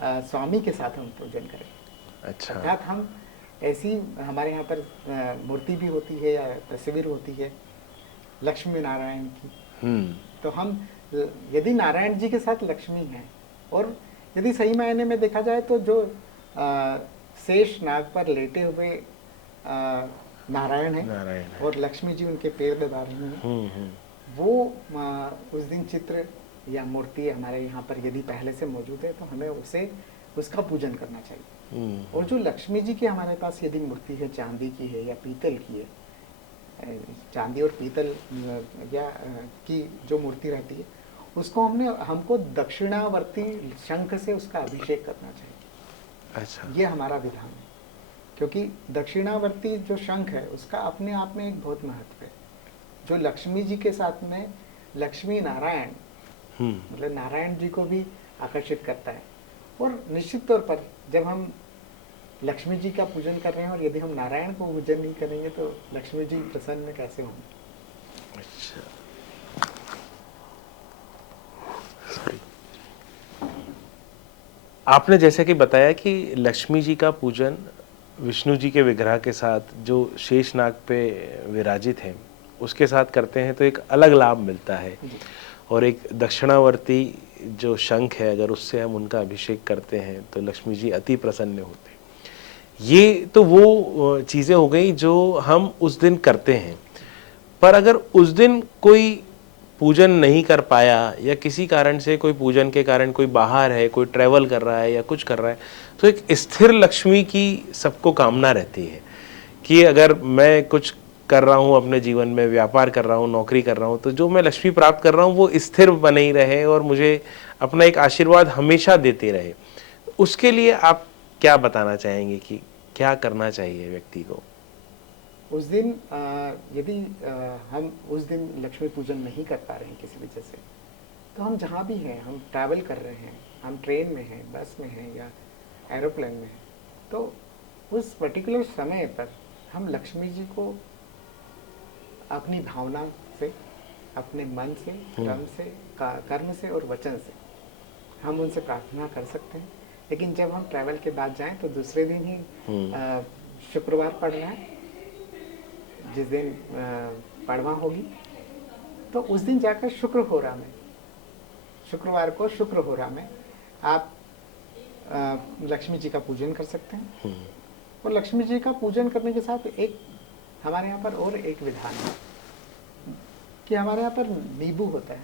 स्वामी के साथ हम पूजन करें। अच्छा। अर्थात हम ऐसी, हमारे यहाँ पर मूर्ति भी होती है या तस्वीर होती है लक्ष्मी नारायण की, तो हम यदि नारायण जी के साथ लक्ष्मी हैं, और यदि सही मायने में देखा जाए तो जो शेष नाग पर लेटे हुए नारायण हैं और लक्ष्मी जी उनके पैर दबा रही हैं, वो उस दिन चित्र या मूर्ति हमारे यहाँ पर यदि पहले से मौजूद है तो हमें उसका पूजन करना चाहिए। और जो लक्ष्मी जी की हमारे पास यदि मूर्ति है, चांदी की है या पीतल की है, चांदी और पीतल या की जो मूर्ति रहती है, उसको हमको दक्षिणावर्ती शंख से उसका अभिषेक करना चाहिए। अच्छा। ये हमारा विधान है, क्योंकि दक्षिणावर्ती जो शंख है उसका अपने आप में एक बहुत महत्व है, जो लक्ष्मी जी के साथ में लक्ष्मी नारायण, मतलब नारायण जी को भी आकर्षित करता है। और निश्चित तौर पर जब हम लक्ष्मी जी का पूजन कर रहे हैं और यदि हम नारायण को पूजन नहीं करेंगे तो लक्ष्मी जी प्रसन्न कैसे होंगे? अच्छा। आपने जैसे कि बताया कि लक्ष्मी जी का पूजन विष्णु जी के विग्रह के साथ जो शेषनाग पे विराजित हैं उसके साथ करते हैं तो एक अलग लाभ मिलता है, और एक दक्षिणावर्ती जो शंख है अगर उससे हम उनका अभिषेक करते हैं तो लक्ष्मी जी अति प्रसन्न होते हैं। ये तो वो चीज़ें हो गई जो हम उस दिन करते हैं। पर अगर उस दिन कोई पूजन नहीं कर पाया, या किसी कारण से कोई पूजन के कारण कोई बाहर है, कोई ट्रैवल कर रहा है या कुछ कर रहा है, तो एक स्थिर लक्ष्मी की सबको कामना रहती है कि अगर मैं कुछ कर रहा हूँ अपने जीवन में, व्यापार कर रहा हूँ, नौकरी कर रहा हूँ, तो जो मैं लक्ष्मी प्राप्त कर रहा हूँ वो स्थिर बने ही रहे और मुझे अपना एक आशीर्वाद हमेशा देते रहे। उसके लिए आप क्या बताना चाहेंगे कि क्या करना चाहिए व्यक्ति को? उस दिन यदि हम उस दिन लक्ष्मी पूजन नहीं कर पा रहे हैं किसी वजह से, तो हम जहाँ भी हैं, हम ट्रैवल कर रहे हैं, हम ट्रेन में हैं, बस में हैं या एरोप्लेन में हैं, तो उस पर्टिकुलर समय पर हम लक्ष्मी जी को अपनी भावना से, अपने मन से, क्रम से, कर्म से और वचन से हम उनसे प्रार्थना कर सकते हैं। लेकिन जब हम ट्रैवल के बाद जाएं तो दूसरे दिन ही शुक्रवार पड़ रहा है, जिस दिन पड़वा होगी, तो उस दिन जाकर शुक्रवार को शुक्र होरा में आप लक्ष्मी जी का पूजन कर सकते हैं। और लक्ष्मी जी का पूजन करने के साथ एक हमारे यहाँ पर और एक विधान है कि हमारे यहाँ पर नींबू होता है,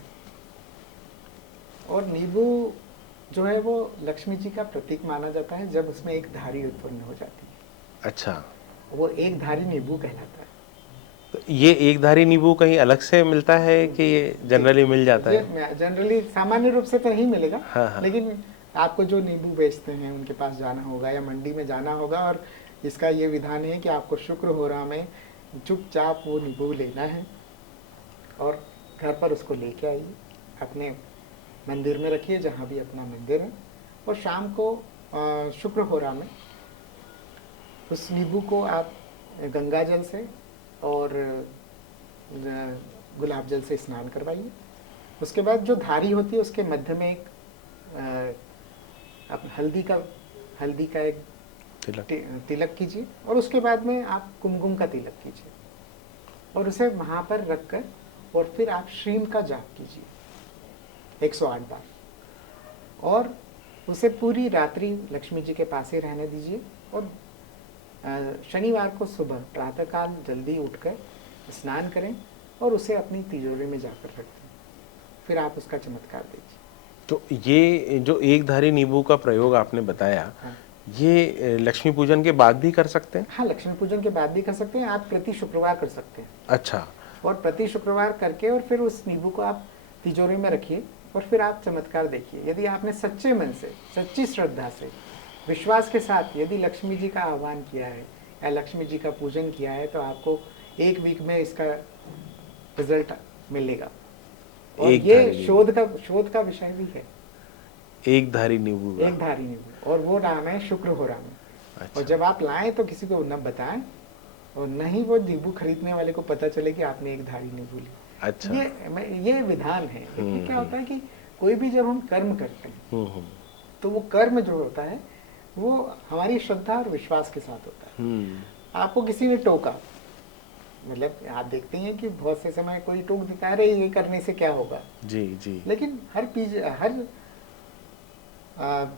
और नींबू जो है वो लक्ष्मी जी का प्रतीक माना जाता है जब उसमें एक धारी उत्पन्न हो जाती है। अच्छा। वो एक धारी नींबू कहलाता है। तो ये एक धारी नींबू कहीं अलग से मिलता है कि ये जनरली मिल जाता है? जनरली सामान्य रूप से तो नहीं मिलेगा। हाँ। लेकिन आपको जो नींबू बेचते हैं उनके पास जाना होगा या मंडी में जाना होगा, और इसका ये विधान है कि आपको शुक्र हो रहा में चुपचाप वो नींबू लेना है और घर पर उसको लेके आइए, अपने मंदिर में रखिए जहाँ भी अपना मंदिर है, और शाम को शुक्र हो रहा में उस नींबू को आप गंगा जल से और गुलाब जल से स्नान करवाइए। उसके बाद जो धारी होती है उसके मध्य में एक हल्दी का एक तिलक कीजिए, और उसके बाद में आप कुमकुम का तिलक कीजिए। और उसे वहाँ पर रख कर और फिर आप श्रीम का जाप कीजिए 108 बार, और उसे पूरी रात्रि लक्ष्मी जी के पास ही रहने दीजिए। और शनिवार को सुबह प्रातःकाल जल्दी उठकर स्नान करें और उसे अपनी तिजोरी में जाकर रख दें, फिर आप उसका चमत्कार देखिए। तो ये जो एक धारी नींबू का प्रयोग आपने बताया, हाँ। ये लक्ष्मी पूजन के बाद भी कर सकते हैं? हाँ, लक्ष्मी पूजन के बाद भी कर सकते हैं, आप प्रति शुक्रवार कर सकते हैं। अच्छा। और प्रति शुक्रवार करके और फिर उस नींबू को आप तिजोरी में रखिए और फिर आप चमत्कार देखिए। यदि आपने सच्चे मन से, सच्ची श्रद्धा से, विश्वास के साथ यदि लक्ष्मी जी का आह्वान किया है या लक्ष्मी जी का पूजन किया है, तो आपको 1 वीक में इसका रिजल्ट मिलेगा। और ये शोध का विषय भी है, एक धारी नींबू का। एक धारी नींबू, और वो नाम है शुक्र हो राम। अच्छा। और जब आप लाएं तो किसी को न बताएं और न ही वो नींबू खरीदने वाले को पता चले कि आपने एक धारी नींबू ली। अच्छा। ये विधान है। देखिए क्या होता है कि कोई भी जब हम कर्म करते हैं तो वो कर्म जो होता है वो हमारी श्रद्धा और विश्वास के साथ होता है। आपको किसी ने टोका, मतलब आप देखते हैं कि बहुत से समय कोई टोक देता है, अरे ये करने से क्या होगा। जी जी। लेकिन हर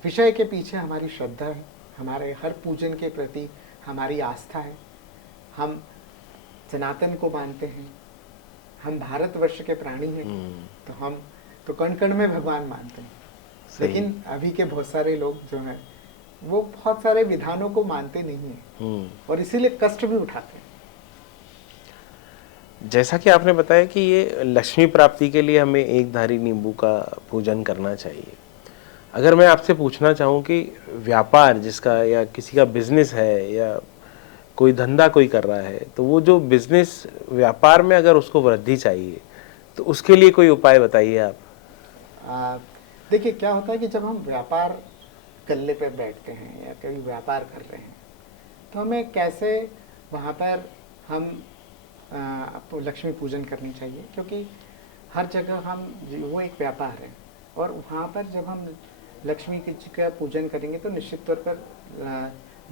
विषय के पीछे हमारी श्रद्धा है, हमारे हर पूजन के प्रति हमारी आस्था है। हम सनातन को मानते हैं, हम भारतवर्ष के प्राणी हैं, तो हम तो कण कण में भगवान मानते हैं। लेकिन अभी के बहुत सारे लोग जो हैं वो बहुत सारे विधानों को मानते नहीं हैं और इसीलिए कष्ट भी उठाते हैं। जैसा कि आपने बताया कि ये लक्ष्मी प्राप्ति के लिए हमें एक धारी नींबू का पूजन करना चाहिए। अगर मैं आपसे पूछना चाहूँ कि व्यापार जिसका या किसी का बिजनेस है या कोई धंधा कोई कर रहा है, तो वो जो बिजनेस व्यापार में अगर उसको वृद्धि चाहिए तो उसके लिए कोई उपाय बताइए आप। देखिए क्या होता है कि जब हम व्यापार गल्ले पे बैठते हैं या कभी व्यापार कर रहे हैं तो हमें कैसे वहाँ पर हम आपको लक्ष्मी पूजन करनी चाहिए, क्योंकि हर जगह वो एक व्यापार है और वहाँ पर जब हम लक्ष्मी जी का पूजन करेंगे तो निश्चित तौर पर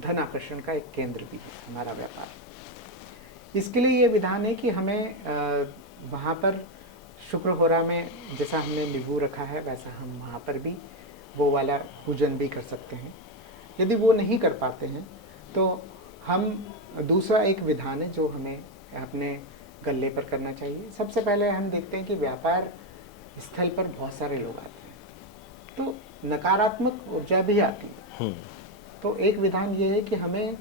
धन आकर्षण का एक केंद्र भी है हमारा व्यापार। इसके लिए ये विधान है कि हमें वहाँ पर शुक्र होरा में जैसा हमने नींबू रखा है वैसा हम वहाँ पर भी वो वाला पूजन भी कर सकते हैं। यदि वो नहीं कर पाते हैं तो हम दूसरा एक विधान है जो हमें अपने गल्ले पर करना चाहिए। सबसे पहले हम देखते हैं कि व्यापार स्थल पर बहुत सारे लोग आते हैं तो नकारात्मक ऊर्जा भी आती है। तो एक विधान ये है कि हमें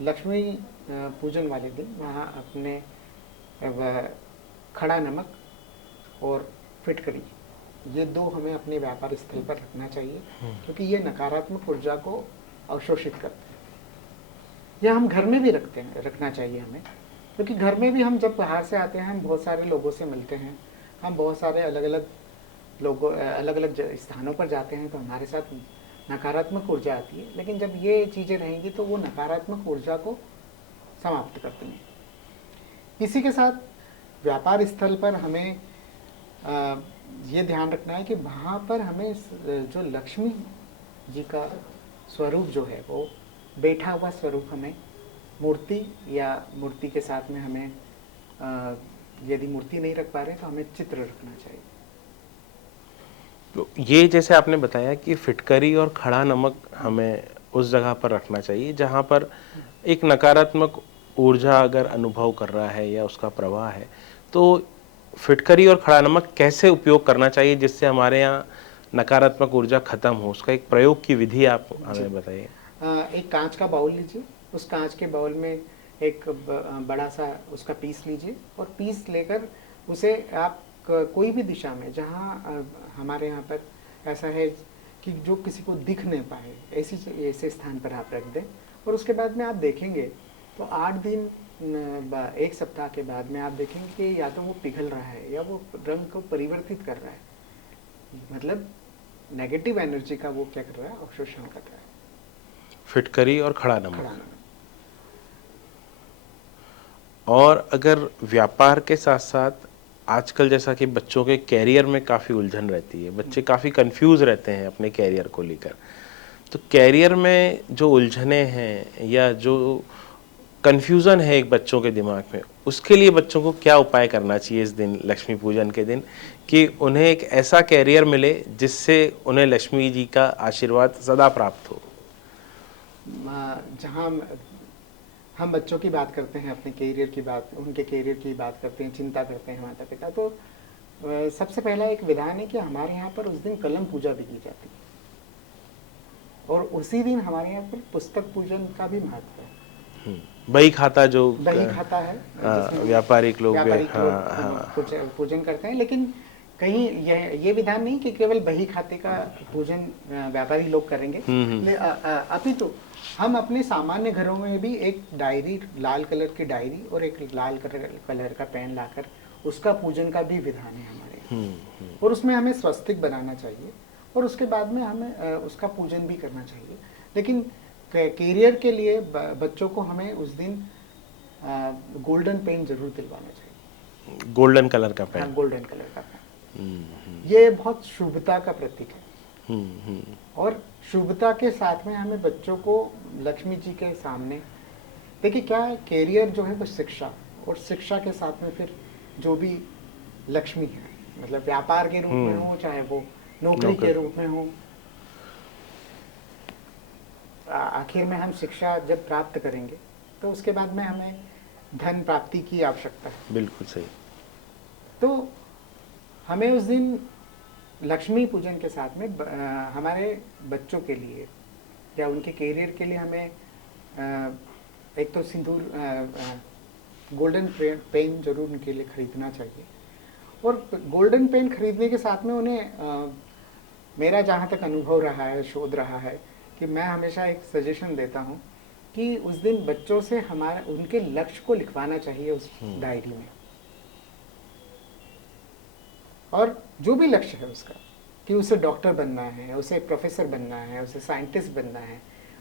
लक्ष्मी पूजन वाले दिन वहाँ अपने खड़ा नमक और फिटकरी ये दो हमें अपने व्यापार स्थल पर रखना चाहिए, क्योंकि ये नकारात्मक ऊर्जा को अवशोषित करते हैं। यह हम घर में भी रखना चाहिए हमें, क्योंकि घर में भी हम जब बाहर से आते हैं हम बहुत सारे लोगों से मिलते हैं, हम बहुत सारे अलग अलग स्थानों पर जाते हैं तो हमारे साथ नकारात्मक ऊर्जा आती है। लेकिन जब ये चीज़ें रहेंगी तो वो नकारात्मक ऊर्जा को समाप्त करती हैं। इसी के साथ व्यापार स्थल पर हमें ये ध्यान रखना है कि वहाँ पर हमें जो लक्ष्मी जी का स्वरूप जो है वो बैठा हुआ स्वरूप हमें मूर्ति या मूर्ति के साथ में हमें यदि मूर्ति नहीं रख पा रहे तो हमें चित्र रखना चाहिए। तो ये जैसे आपने बताया कि फिटकरी और खड़ा नमक हमें उस जगह पर रखना चाहिए जहाँ पर एक नकारात्मक ऊर्जा अगर अनुभव कर रहा है या उसका प्रवाह है, तो फिटकरी और खड़ा नमक कैसे उपयोग करना चाहिए जिससे हमारे यहाँ नकारात्मक ऊर्जा खत्म हो, उसका एक प्रयोग की विधि आप हमें बताइए। एक कांच का बाउल लीजिए, उस कांच के बाउल में एक बड़ा सा उसका पीस लीजिए और पीस लेकर उसे आप कोई भी दिशा में जहाँ हमारे यहाँ पर ऐसा है कि जो किसी को दिख नहीं पाए ऐसे स्थान पर आप रख दें और उसके बाद में आप देखेंगे तो 8 दिन 1 सप्ताह के बाद में आप देखेंगे कि या तो वो पिघल रहा है या वो रंग को परिवर्तित कर रहा है, मतलब नेगेटिव एनर्जी का वो क्या कर रहा है, अवशोषण कर रहा है। फिटकरी और खड़ा नमक। और अगर व्यापार के साथ साथ आजकल जैसा कि बच्चों के कैरियर में काफ़ी उलझन रहती है, बच्चे काफ़ी कंफ्यूज रहते हैं अपने कैरियर को लेकर, तो कैरियर में जो उलझने हैं या जो कंफ्यूजन है एक बच्चों के दिमाग में, उसके लिए बच्चों को क्या उपाय करना चाहिए इस दिन, लक्ष्मी पूजन के दिन, कि उन्हें एक ऐसा कैरियर मिले जिससे उन्हें लक्ष्मी जी का आशीर्वाद सदा प्राप्त हो? जहाँ हम बच्चों की बात करते हैं, अपने कैरियर की बात, उनके कैरियर की बात करते हैं, चिंता करते हैं माता पिता, तो सबसे पहला एक विधान है कि हमारे यहाँ पर उस दिन कलम पूजा भी की जाती है, और उसी दिन हमारे यहाँ पर पुस्तक पूजन का भी महत्व है। बही खाता जो दही खाता है, जिसमें व्यापारिक लोग पूजन करते हैं, लेकिन कहीं ये विधान नहीं कि केवल बही खाते का पूजन व्यापारी लोग करेंगे, अपितु हम अपने सामान्य घरों में भी एक डायरी, लाल कलर की डायरी और एक लाल कलर का पेन लाकर उसका पूजन का भी विधान है हमारे यहाँ। और उसमें हमें स्वस्तिक बनाना चाहिए, और उसके बाद में हमें उसका पूजन भी करना चाहिए। लेकिन कैरियर के लिए बच्चों को हमें उस दिन गोल्डन पेन जरूर दिलवाना चाहिए। गोल्डन कलर का पेन? हाँ, गोल्डन कलर का पेन। ये बहुत शुभता का प्रतीक है। और शुभता के साथ में हमें बच्चों को लक्ष्मी जी के सामने, देखिए क्या है, कैरियर जो है वो शिक्षा, और शिक्षा के साथ में फिर जो भी लक्ष्मी है, मतलब व्यापार के रूप में हो चाहे वो नौकरी के रूप में हो, आखिर में हम शिक्षा जब प्राप्त करेंगे तो उसके बाद में हमें धन प्राप्ति की आवश्यकता है। बिल्कुल सही। तो हमें उस दिन लक्ष्मी पूजन के साथ में हमारे बच्चों के लिए या उनके कैरियर के लिए हमें एक तो सिंदूर, गोल्डन पेन जरूर उनके लिए खरीदना चाहिए। और गोल्डन पेन खरीदने के साथ में उन्हें मेरा जहाँ तक अनुभव रहा है, शोध रहा है, कि मैं हमेशा एक सजेशन देता हूँ कि उस दिन बच्चों से हमारा उनके लक्ष्य को लिखवाना चाहिए उस डायरी में, और जो भी लक्ष्य है उसका, कि उसे डॉक्टर बनना है, उसे प्रोफेसर बनना है, उसे साइंटिस्ट बनना है,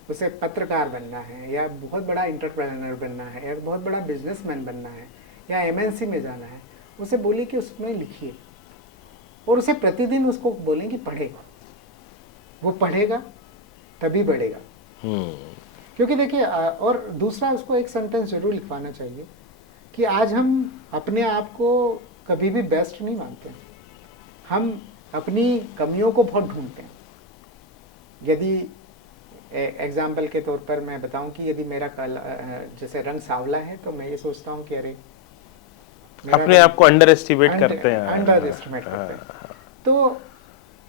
उसे पत्रकार बनना है, या बहुत बड़ा एंटरप्रेन्योर बनना है, या बहुत बड़ा बिजनेसमैन बनना है, या एमएनसी में जाना है, उसे बोलिए कि उसमें लिखिए, और उसे प्रतिदिन उसको बोलें कि पढ़े। वो पढ़ेगा तभी बढ़ेगा। क्योंकि देखिए, और दूसरा उसको एक सेंटेंस जरूर लिखवाना चाहिए कि आज हम अपने आप को कभी भी बेस्ट नहीं मानते, हम अपनी कमियों को बहुत ढूंढते हैं। यदि एग्जाम्पल के तौर पर मैं बताऊं कि यदि मेरा जैसे रंग सांवला है, तो मैं ये सोचता हूं कि अरे अपने आप को अंडर एस्टिमेट करते हैं। तो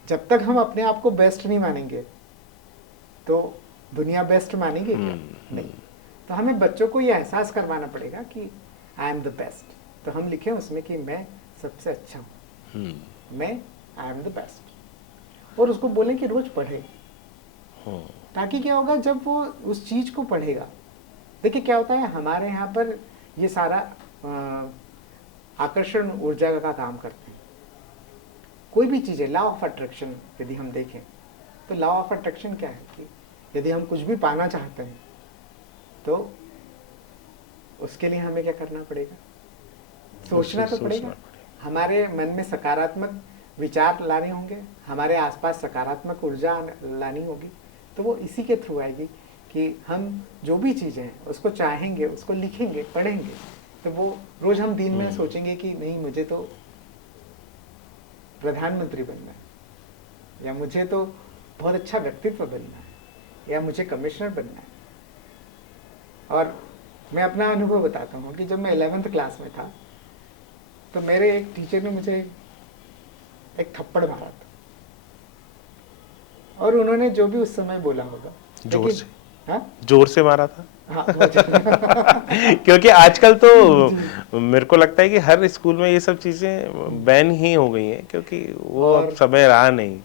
जब तक हम अपने आप को बेस्ट नहीं मानेंगे तो दुनिया बेस्ट मानेगी क्या? नहीं। तो हमें बच्चों को ये एहसास करवाना पड़ेगा कि आई एम द बेस्ट। तो हम लिखें उसमें कि मैं सबसे अच्छा हूँ, मैं आई एम द बेस्ट, और उसको बोलें कि रोज पढ़े। ताकि क्या होगा, जब वो उस चीज को पढ़ेगा, देखिए क्या होता है, हमारे यहाँ पर ये सारा आकर्षण ऊर्जा का काम करते हैं। कोई भी चीज़ है, लॉ ऑफ अट्रैक्शन यदि हम देखें तो लॉ ऑफ अट्रैक्शन क्या है कि यदि हम कुछ भी पाना चाहते हैं तो उसके लिए हमें क्या करना पड़ेगा, सोचना तो पड़ेगा। हमारे मन में सकारात्मक विचार लाने होंगे, हमारे आसपास सकारात्मक ऊर्जा लानी होगी, तो वो इसी के थ्रू आएगी कि हम जो भी चीज़ें हैं उसको चाहेंगे, उसको लिखेंगे, पढ़ेंगे, तो वो रोज हम दिन में सोचेंगे कि नहीं, मुझे तो प्रधानमंत्री बनना है, या मुझे तो बहुत अच्छा व्यक्तित्व बनना है, या मुझे कमिश्नर बनना है। और मैं अपना अनुभव बताता हूँ कि जब मैं 11th क्लास में था तो मेरे एक टीचर ने मुझे एक थप्पड़ मारा था, और उन्होंने जो भी उस समय बोला होगा, जोर से, हाँ, जोर से मारा था। हाँ, क्योंकि आजकल तो मेरे को लगता है कि हर स्कूल में ये सब चीजें बैन ही हो गई हैं, क्योंकि वो अब समय रहा नहीं।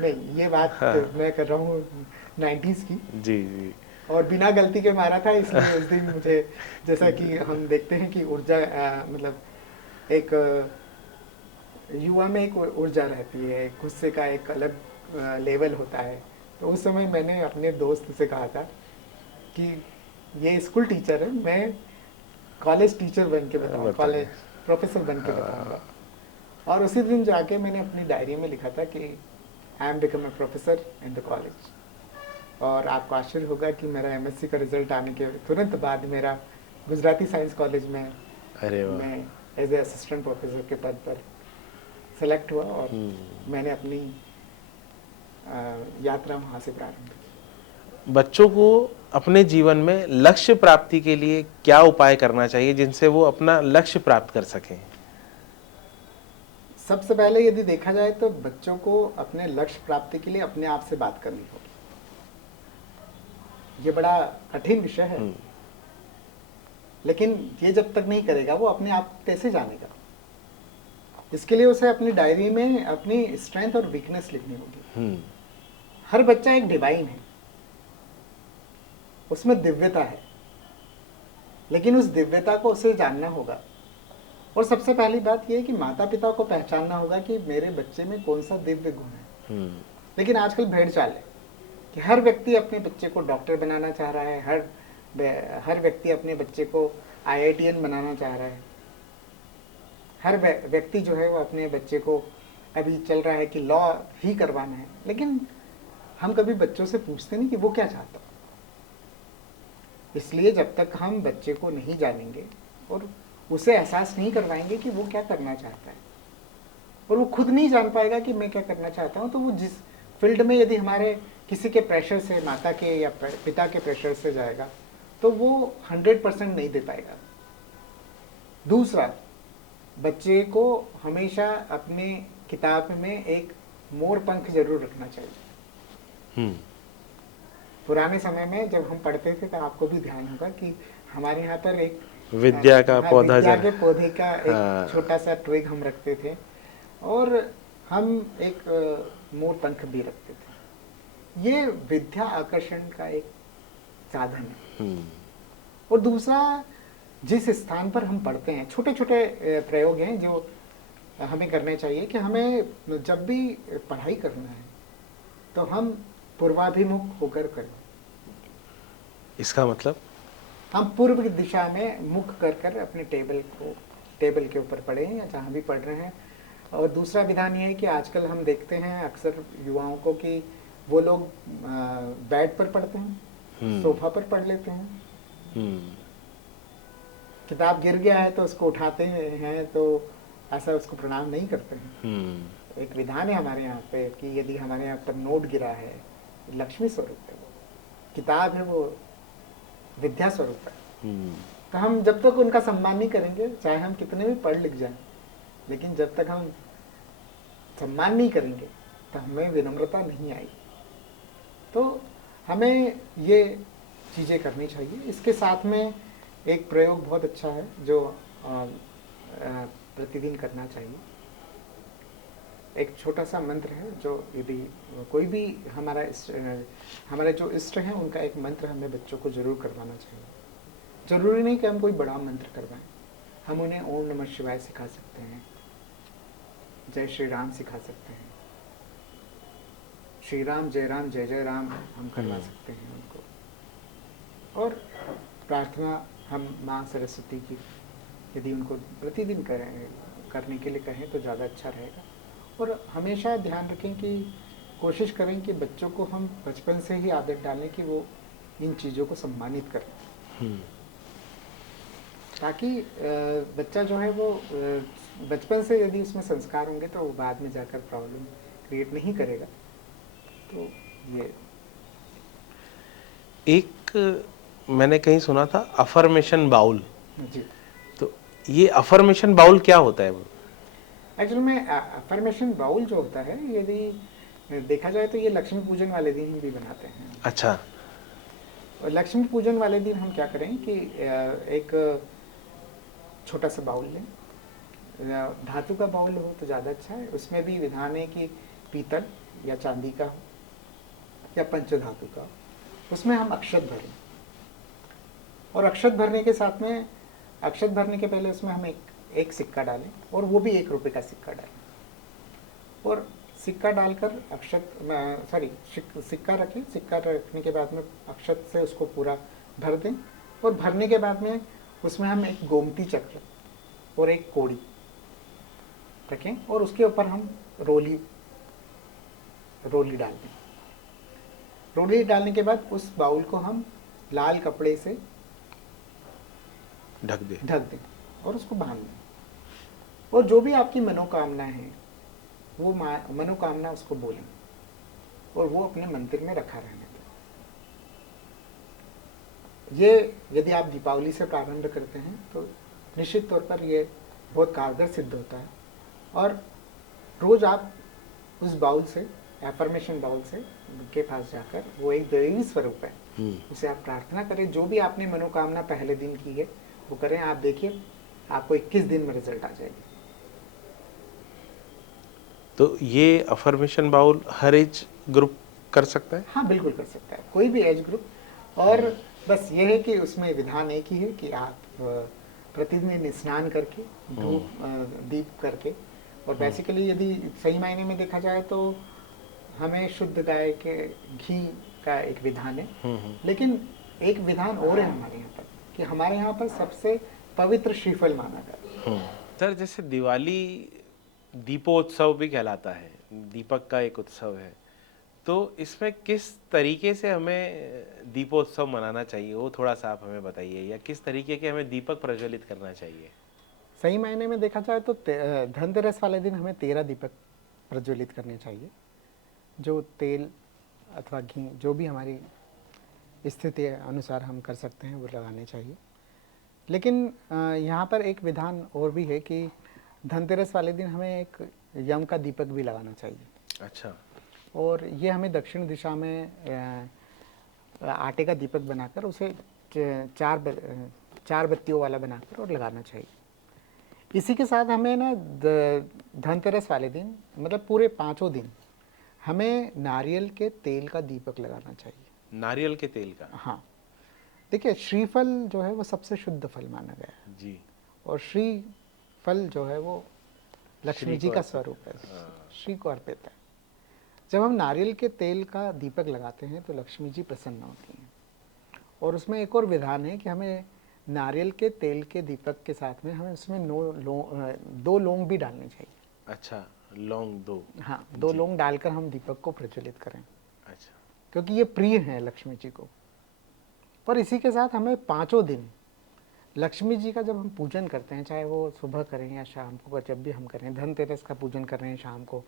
नहीं, ये बात मैं कर रहा हूँ 90s की। जी जी। और बिना गलती के मारा था, इसलिए उस दिन मुझे, जैसा कि हम देखते हैं कि ऊर्जा, मतलब एक युवा में एक ऊर्जा रहती है, गुस्से का एक अलग लेवल होता है। तो उस समय मैंने अपने दोस्त से कहा था कि ये स्कूल टीचर है, मैं कॉलेज टीचर बन के बताऊँगा, कॉलेज प्रोफेसर बन के बताऊँगा। और उसी दिन जाके मैंने अपनी डायरी में लिखा था कि I am become a professor in the college. और आपको आश्चर्य होगा कि मेरा एमएससी का रिजल्ट आने के तुरंत बाद मेरा गुजराती साइंस कॉलेज में अरे वाह। मैं एज ए असिस्टेंट प्रोफेसर के पद पर सेलेक्ट हुआ और मैंने अपनी यात्रा वहाँ से प्रारंभ की। बच्चों को अपने जीवन में लक्ष्य प्राप्ति के लिए क्या उपाय करना चाहिए जिनसे वो अपना लक्ष्य प्राप्त कर सकें? सबसे पहले यदि देखा जाए तो बच्चों को अपने लक्ष्य प्राप्ति के लिए अपने आप से बात करनी होगी। ये बड़ा कठिन विषय है, लेकिन ये जब तक नहीं करेगा वो अपने आप कैसे जानेगा। इसके लिए उसे अपनी डायरी में अपनी स्ट्रेंथ और वीकनेस लिखनी होगी। हर बच्चा एक डिवाइन है, उसमें दिव्यता है, लेकिन उस दिव्यता को उसे जानना होगा। और सबसे पहली बात यह है कि माता पिता को पहचानना होगा कि मेरे बच्चे में कौन सा दिव्य गुण है। लेकिन आजकल भेड़ चाल है कि हर व्यक्ति अपने बच्चे को डॉक्टर बनाना चाह रहा है, हर व्यक्ति अपने बच्चे को IITN बनाना चाह रहा है, हर व्यक्ति जो है वो अपने बच्चे को, अभी चल रहा है कि लॉ ही करवाना है। लेकिन हम कभी बच्चों से पूछते नहीं कि वो क्या चाहता है। इसलिए जब तक हम बच्चे को नहीं जानेंगे और उसे एहसास नहीं करवाएंगे कि वो क्या करना चाहता है, और वो खुद नहीं जान पाएगा कि मैं क्या करना चाहता हूँ, तो वो जिस फील्ड में यदि हमारे किसी के प्रेशर से, माता के या पिता के प्रेशर से जाएगा, तो वो 100% नहीं दे पाएगा। दूसरा, बच्चे को हमेशा अपने किताब में एक मोर पंख जरूर रखना चाहिए। पुराने समय में जब हम पढ़ते थे तो आपको भी ध्यान होगा कि हमारे यहाँ पर एक विद्या का पौधा, विद्या के पौधे का एक छोटा सा ट्विग हम रखते थे, और हम एक मोर पंख भी रखते थे। ये विद्या आकर्षण का एक साधन है। और दूसरा, जिस स्थान पर हम पढ़ते हैं, छोटे छोटे प्रयोग हैं जो हमें करने चाहिए कि हमें जब भी पढ़ाई करना है तो हम पूर्वाभिमुख होकर करें। इसका मतलब हम पूर्व की दिशा में मुख कर कर अपने टेबल के ऊपर पढ़ें या जहाँ भी पढ़ रहे हैं। और दूसरा विधान ये है कि आजकल हम देखते हैं अक्सर युवाओं को कि वो लोग बेड पर पढ़ते हैं, सोफा पर पढ़ लेते हैं। किताब गिर गया है तो उसको उठाते हैं, तो ऐसा उसको प्रणाम नहीं करते हैं। एक विधान है हमारे यहाँ पे कि यदि हमारे यहाँ पर नोट गिरा है, लक्ष्मी स्वरूप है, वो किताब है, वो विद्या स्वरूप है, तो हम जब तक उनका सम्मान नहीं करेंगे, चाहे हम कितने भी पढ़ लिख जाएं, लेकिन जब तक हम सम्मान नहीं करेंगे तो हमें विनम्रता नहीं आएगी। तो हमें ये चीज़ें करनी चाहिए। इसके साथ में एक प्रयोग बहुत अच्छा है जो प्रतिदिन करना चाहिए। एक छोटा सा मंत्र है जो यदि कोई भी हमारे जो इष्ट हैं उनका एक मंत्र हमें बच्चों को जरूर करवाना चाहिए। जरूरी नहीं कि हम कोई बड़ा मंत्र करवाएं, हम उन्हें ओम नमः शिवाय सिखा सकते हैं, जय श्री राम सिखा सकते हैं, श्री राम जय जय राम हम करवा सकते हैं उनको। और प्रार्थना हम माँ सरस्वती की यदि उनको प्रतिदिन करने के लिए कहें तो ज़्यादा अच्छा रहेगा। और हमेशा ध्यान रखें कि कोशिश करें कि बच्चों को हम बचपन से ही आदत डालें कि वो इन चीज़ों को सम्मानित करें, ताकि बच्चा जो है वो बचपन से यदि उसमें संस्कार होंगे तो वो बाद में जाकर प्रॉब्लम क्रिएट नहीं करेगा। तो ये एक मैंने कहीं सुना था अफर्मेशन बाउल। जी, तो ये अफर्मेशन बाउल क्या होता है? एक्चुअल में अफर्मेशन बाउल जो होता है, यदि देखा जाए तो ये लक्ष्मी पूजन वाले दिन ही भी बनाते हैं। अच्छा। और लक्ष्मी पूजन वाले दिन हम क्या करें कि एक छोटा सा बाउल लें, धातु का बाउल हो तो ज़्यादा अच्छा है। उसमें भी विधान है कि पीतल या चांदी का हो या पंचधातु का हो। उसमें हम अक्षत भरें, और अक्षत भरने के साथ में, अक्षत भरने के पहले उसमें हम एक सिक्का डालें, और वो भी 1 रुपये का सिक्का डालें। और सिक्का डालकर सिक्का रखें। सिक्का रखने के बाद में अक्षत से उसको पूरा भर दें, और भरने के बाद में उसमें हम एक गोमती चक्र और एक कोड़ी रखें, और उसके ऊपर हम रोली डाल दें। रोली डालने के बाद उस बाउल को हम लाल कपड़े से ढक दे। ढक दें और उसको बांध दें। और जो भी आपकी मनोकामना है वो मनोकामना उसको बोलें और वो अपने मंदिर में रखा रहने दें। ये यदि आप दीपावली से प्रारंभ करते हैं तो निश्चित तौर पर ये बहुत कारगर सिद्ध होता है। और रोज आप उस बाउल से, एफर्मेशन बाउल से के पास जाकर, वो एक दैवी स्वरूप है, उसे आप प्रार्थना करें। जो भी आपने मनोकामना पहले दिन की है वो करें। आप देखिए आपको 21 दिन में रिजल्ट आ जाएगी। तो ये अफर्मेशन बाउल हर एज ग्रुप कर सकता है? हाँ, बिल्कुल कर सकता है, कोई भी एज ग्रुप। और बस ये है कि उसमें विधान एक ही है कि आप प्रतिदिन स्नान करके, धूप दीप करके, और बेसिकली यदि सही मायने में देखा जाए तो हमें शुद्ध गाय के घी का एक विधान है। लेकिन एक विधान और है हमारे यहाँ पर कि हमारे यहाँ पर सबसे पवित्र श्रीफल माना गया। सर, जैसे दिवाली दीपोत्सव भी कहलाता है, दीपक का एक उत्सव है, तो इसमें किस तरीके से हमें दीपोत्सव मनाना चाहिए वो थोड़ा सा आप हमें बताइए, या किस तरीके के हमें दीपक प्रज्वलित करना चाहिए? सही मायने में देखा जाए तो धनतेरस वाले दिन हमें 13 दीपक प्रज्वलित करने चाहिए, जो तेल अथवा घी जो भी हमारी स्थिति अनुसार हम कर सकते हैं वो लगाने चाहिए। लेकिन यहाँ पर एक विधान और भी है कि धनतेरस वाले दिन हमें एक यम का दीपक भी लगाना चाहिए। अच्छा। और ये हमें दक्षिण दिशा में आटे का दीपक बनाकर उसे चार बत्तियों वाला बनाकर और लगाना चाहिए। इसी के साथ हमें ना धनतेरस वाले दिन, मतलब पूरे 5 दिन, हमें नारियल के तेल का दीपक लगाना चाहिए। नारियल के तेल का? हाँ, देखिए श्रीफल जो है वो सबसे शुद्ध फल माना गया है जी। और श्रीफल जो है वो लक्ष्मी जी का स्वरूप है, श्री को अर्पित है। जब हम नारियल के तेल का दीपक लगाते हैं तो लक्ष्मी जी प्रसन्न होती हैं। और उसमें एक और विधान है कि हमें नारियल के तेल के दीपक के साथ में हमें उसमें 2 लौंग भी डालने चाहिए। अच्छा, लौंग 2? हाँ, 2 लौंग डालकर हम दीपक को प्रज्वलित करें। अच्छा। क्योंकि ये प्रिय है लक्ष्मी जी को। और इसी के साथ हमें 5 दिन लक्ष्मी जी का जब हम पूजन करते हैं, चाहे वो सुबह करें या शाम को, जब भी हम करें, धनतेरस का पूजन कर रहे हैं शाम को,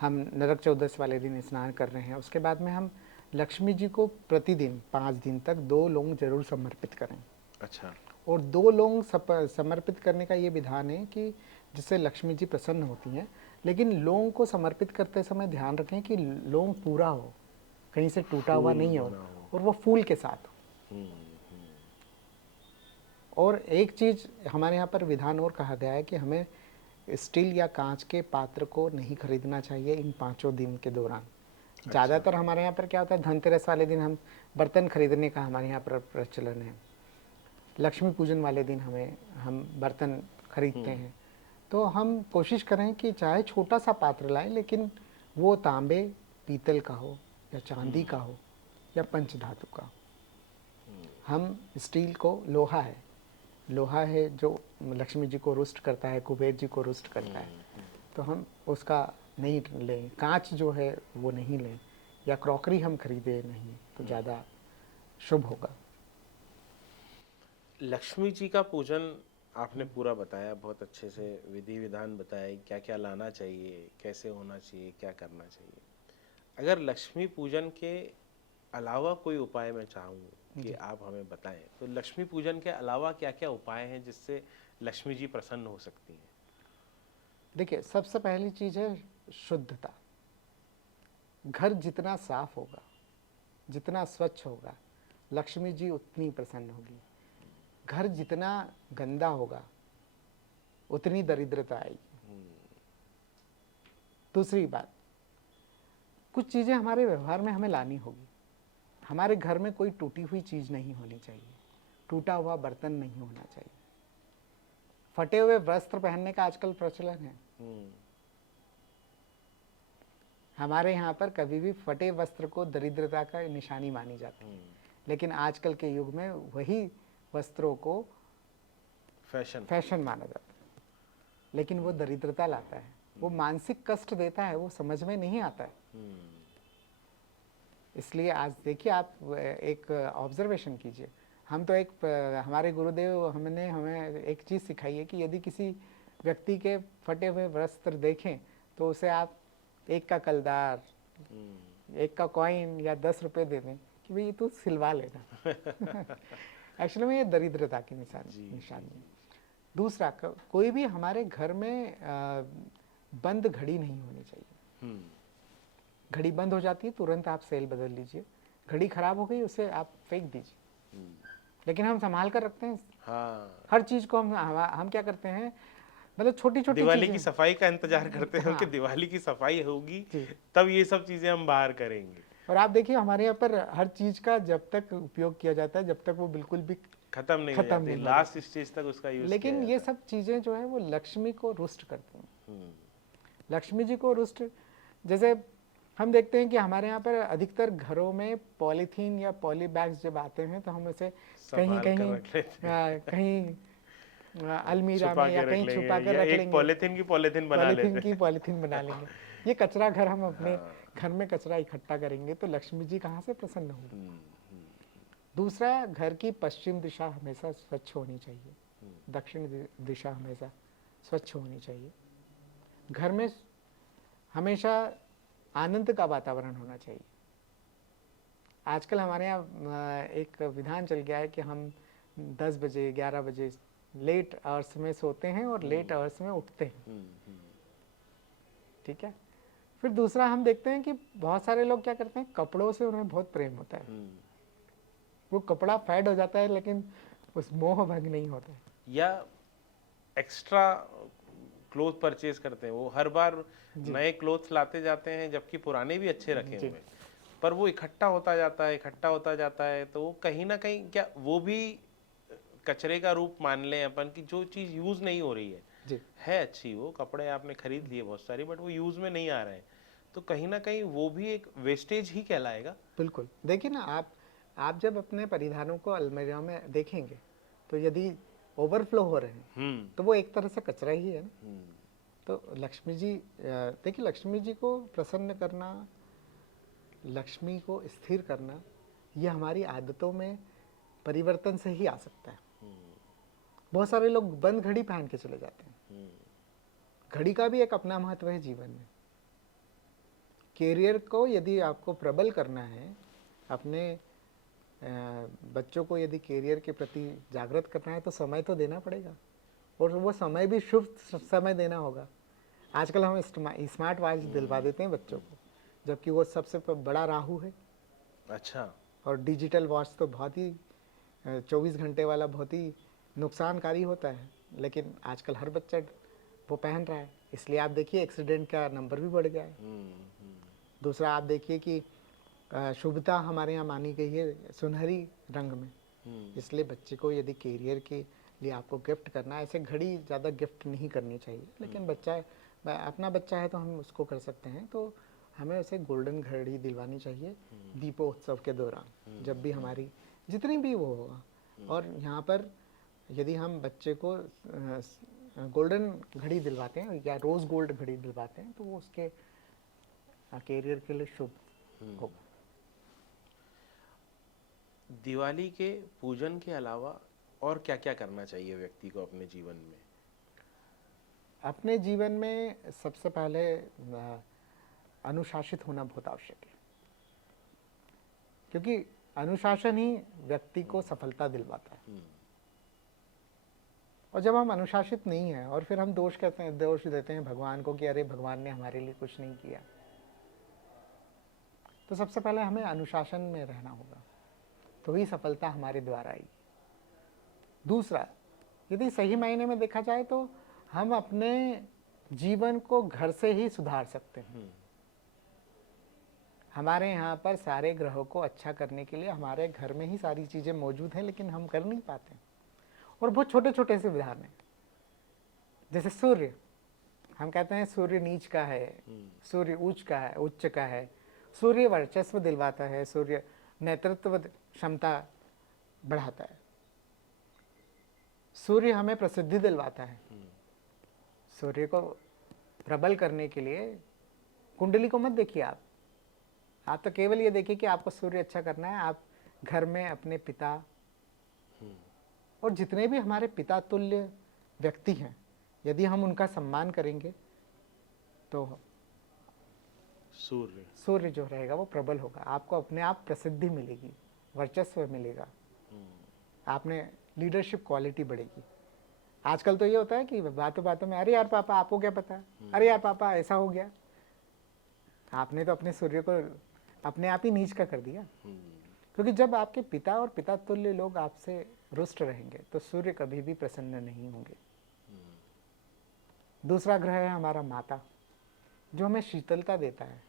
हम नरक चौदस वाले दिन स्नान कर रहे हैं, उसके बाद में हम लक्ष्मी जी को प्रतिदिन 5 दिन तक 2 लौंग जरूर समर्पित करें। अच्छा। और 2 लौंग समर्पित करने का ये विधान है कि जिससे लक्ष्मी जी प्रसन्न होती हैं। लेकिन लौंग को समर्पित करते समय ध्यान रखें कि लौंग पूरा हो, कहीं से टूटा हुआ नहीं हो, और वो फूल के साथ हो। और एक चीज़ हमारे यहाँ पर विधान और कहा गया है कि हमें स्टील या कांच के पात्र को नहीं खरीदना चाहिए इन 5 दिन के दौरान। ज़्यादातर हमारे यहाँ पर क्या होता है, धनतेरस वाले दिन हम बर्तन खरीदने का हमारे यहाँ पर प्रचलन है। लक्ष्मी पूजन वाले दिन हम बर्तन खरीदते हैं। तो हम कोशिश करें कि चाहे छोटा सा पात्र लाएं, लेकिन वो तांबे पीतल का हो या चांदी का हो या पंचधातु का। हम स्टील को, लोहा है जो लक्ष्मी जी को रुष्ट करता है, कुबेर जी को रुष्ट करता है, तो हम उसका नहीं लें। कांच जो है वो नहीं लें, या क्रॉकरी हम खरीदे नहीं तो ज़्यादा शुभ होगा। लक्ष्मी जी का पूजन आपने पूरा बताया, बहुत अच्छे से विधि विधान बताया, क्या क्या लाना चाहिए, कैसे होना चाहिए, क्या करना चाहिए। अगर लक्ष्मी पूजन के अलावा कोई उपाय मैं चाहूँ कि आप हमें बताएं, तो लक्ष्मी पूजन के अलावा क्या क्या उपाय हैं जिससे लक्ष्मी जी प्रसन्न हो सकती हैं? देखिए, सबसे पहली चीज़ है शुद्धता। घर जितना साफ होगा, जितना स्वच्छ होगा, लक्ष्मी जी उतनी प्रसन्न होगी। घर जितना गंदा होगा उतनी दरिद्रता आएगी। दूसरी बात, कुछ चीज़ें हमारे व्यवहार में हमें लानी होगी। हमारे घर में कोई टूटी हुई चीज़ नहीं होनी चाहिए, टूटा हुआ बर्तन नहीं होना चाहिए, फटे हुए वस्त्र पहनने का आजकल प्रचलन है। हमारे यहाँ पर कभी भी फटे वस्त्र को दरिद्रता का निशानी मानी जाती है। लेकिन आजकल के युग में वही वस्त्रों को फैशन माना जाता है, लेकिन वो दरिद्रता लाता है, वो मानसिक कष्ट देता है, वो समझ में नहीं आता है। इसलिए आज देखिए, आप एक ऑब्जर्वेशन कीजिए, हम तो हमारे गुरुदेव हमने हमें एक चीज़ सिखाई है कि यदि किसी व्यक्ति के फटे हुए वस्त्र देखें तो उसे आप एक का कलदार, एक का कॉइन या 10 रुपए दे दें कि भाई तू सिलवा लेना। एक्चुअली में ये दरिद्रता की निशानी है। दूसरा, कोई भी हमारे घर में बंद घड़ी नहीं होनी चाहिए। घड़ी बंद हो जाती है, तुरंत आप सेल बदल लीजिए। घड़ी खराब हो गई, उसे आप फेंक दीजिए। लेकिन हम संभाल कर रखते हैं। हाँ, हर चीज को हम क्या करते हैं, मतलब छोटी छोटी दिवाली की सफाई का इंतजार करते हैं कि हाँ। दिवाली की सफाई होगी जी। तब ये सब चीजें हम बाहर करेंगे। और आप देखिए हमारे यहाँ पर हर चीज का जब तक उपयोग किया जाता है, जब तक वो बिल्कुल भी खत्म नहीं हो खत्म जाती, नहीं हो लास्ट स्टेज तक उसका यूज लेकिन किया ये जाता सब चीजें जो है वो लक्ष्मी को रुष्ट करती हैं। है। लक्ष्मी जी को रुष्ट, जैसे हम देखते हैं कि हमारे यहाँ पर अधिकतर घरों में पॉलीथीन या पॉली बैग्स जब आते हैं तो हम उसे कहीं संभाल कर कहीं रख लेते कहीं अलमीरा छुपा में या के रख कहीं लेंगे, छुपा कर या रख एक लेंगे। पॉलीथीन की पॉलीथीन बना लेते हैं। पॉलीथीन बना लेंगे। ये कचरा घर हम अपने घर में कचरा इकट्ठा करेंगे तो लक्ष्मी जी कहाँ से प्रसन्न होंगी। दूसरा, घर की पश्चिम दिशा हमेशा स्वच्छ होनी चाहिए, दक्षिण दिशा हमेशा स्वच्छ होनी चाहिए। घर में हमेशा आनंद का वातावरण होना चाहिए। आजकल हमारे यहाँ एक विधान चल गया है कि हम 10 बजे 11 बजे लेट आवर्स में सोते हैं और लेट आवर्स में उठते हैं। ठीक है। फिर दूसरा, हम देखते हैं कि बहुत सारे लोग क्या करते हैं, कपड़ों से उन्हें बहुत प्रेम होता है। वो कपड़ा फेड हो जाता है लेकिन उस मोह भंग नहीं होता है। या एक्स्ट्रा क्लोथ परचेज करते हैं, वो हर बार नए क्लोथ लाते जाते हैं जबकि पुराने भी अच्छे रखे हुए हैं, पर वो इकट्ठा होता जाता है तो वो कहीं ना कहीं क्या वो भी कचरे का रूप मान लें अपन की, जो चीज यूज नहीं हो रही है अच्छी, वो कपड़े आपने खरीद लिए बहुत सारी बट वो यूज में नहीं आ रहे हैं, तो कहीं ना कहीं वो भी एक वेस्टेज ही कहलाएगा। बिल्कुल। देखिए ना, आप जब अपने परिधानों को अलमीरा में देखेंगे तो यदि ओवरफ्लो हो रहे हैं तो वो एक तरह से कचरा ही है ना। तो लक्ष्मी जी, देखिए लक्ष्मी जी को प्रसन्न करना, लक्ष्मी को स्थिर करना, ये हमारी आदतों में परिवर्तन से ही आ सकता है। बहुत सारे लोग बंद घड़ी पहन के चले जाते हैं। घड़ी का भी एक अपना महत्व है जीवन में। कैरियर को यदि आपको प्रबल करना है, अपने बच्चों को यदि कैरियर के प्रति जागृत करना है तो समय तो देना पड़ेगा, और वो समय भी शुभ समय देना होगा। आजकल हम स्मार्ट वॉच दिलवा देते हैं बच्चों को, जबकि वो सबसे बड़ा राहु है। अच्छा। और डिजिटल वॉच तो बहुत ही 24 घंटे वाला बहुत ही नुकसानकारी होता है, लेकिन आजकल हर बच्चा वो पहन रहा है, इसलिए आप देखिए एक्सीडेंट का नंबर भी बढ़ गया है। दूसरा, आप देखिए कि शुभता हमारे यहाँ मानी गई है सुनहरी रंग में, इसलिए बच्चे को यदि कैरियर के लिए आपको गिफ्ट करना है, ऐसे घड़ी ज़्यादा गिफ्ट नहीं करनी चाहिए, लेकिन बच्चा अपना बच्चा है तो हम उसको कर सकते हैं, तो हमें उसे गोल्डन घड़ी दिलवानी चाहिए दीपोत्सव के दौरान, जब भी हमारी जितनी भी वो होगा। और यहाँ पर यदि हम बच्चे को गोल्डन घड़ी दिलवाते हैं या रोज़ गोल्ड घड़ी दिलवाते हैं तो वो उसके कैरियर के लिए शुभ होगा। दिवाली के पूजन के अलावा और क्या क्या करना चाहिए व्यक्ति को अपने जीवन में? अपने जीवन में सबसे पहले अनुशासित होना बहुत आवश्यक है, क्योंकि अनुशासन ही व्यक्ति को सफलता दिलवाता है। और जब हम अनुशासित नहीं हैं और फिर हम दोष देते हैं भगवान को कि अरे भगवान ने हमारे लिए कुछ नहीं किया, तो सबसे पहले हमें अनुशासन में रहना होगा, तो ही सफलता हमारे द्वारा आएगी। दूसरा, यदि सही मायने में देखा जाए तो हम अपने जीवन को घर से ही सुधार सकते हैं। हमारे यहाँ पर सारे ग्रहों को अच्छा करने के लिए हमारे घर में ही सारी चीज़ें मौजूद हैं, लेकिन हम कर नहीं पाते। और बहुत छोटे छोटे से विधान हैं, जैसे सूर्य, हम कहते हैं सूर्य नीच का है, सूर्य उच्च का है। सूर्य वर्चस्व दिलवाता है, सूर्य नेतृत्व क्षमता बढ़ाता है, सूर्य हमें प्रसिद्धि दिलवाता है। सूर्य को प्रबल करने के लिए कुंडली को मत देखिए आप तो केवल ये देखिए कि आपको सूर्य अच्छा करना है। आप घर में अपने पिता, और जितने भी हमारे पिता तुल्य व्यक्ति हैं, यदि हम उनका सम्मान करेंगे तो सूर्य जो रहेगा वो प्रबल होगा, आपको अपने आप प्रसिद्धि मिलेगी, वर्चस्व मिलेगा, आपने लीडरशिप क्वालिटी बढ़ेगी। आजकल तो ये होता है कि बातों बातों में, अरे यार पापा आपको क्या पता, अरे यार पापा ऐसा हो गया। आपने तो अपने सूर्य को अपने आप ही नीच का कर दिया। क्योंकि जब आपके पिता और पिता तुल्य लोग आपसे रुष्ट रहेंगे तो सूर्य कभी भी प्रसन्न नहीं होंगे। दूसरा ग्रह है हमारा माता, जो हमें शीतलता देता है,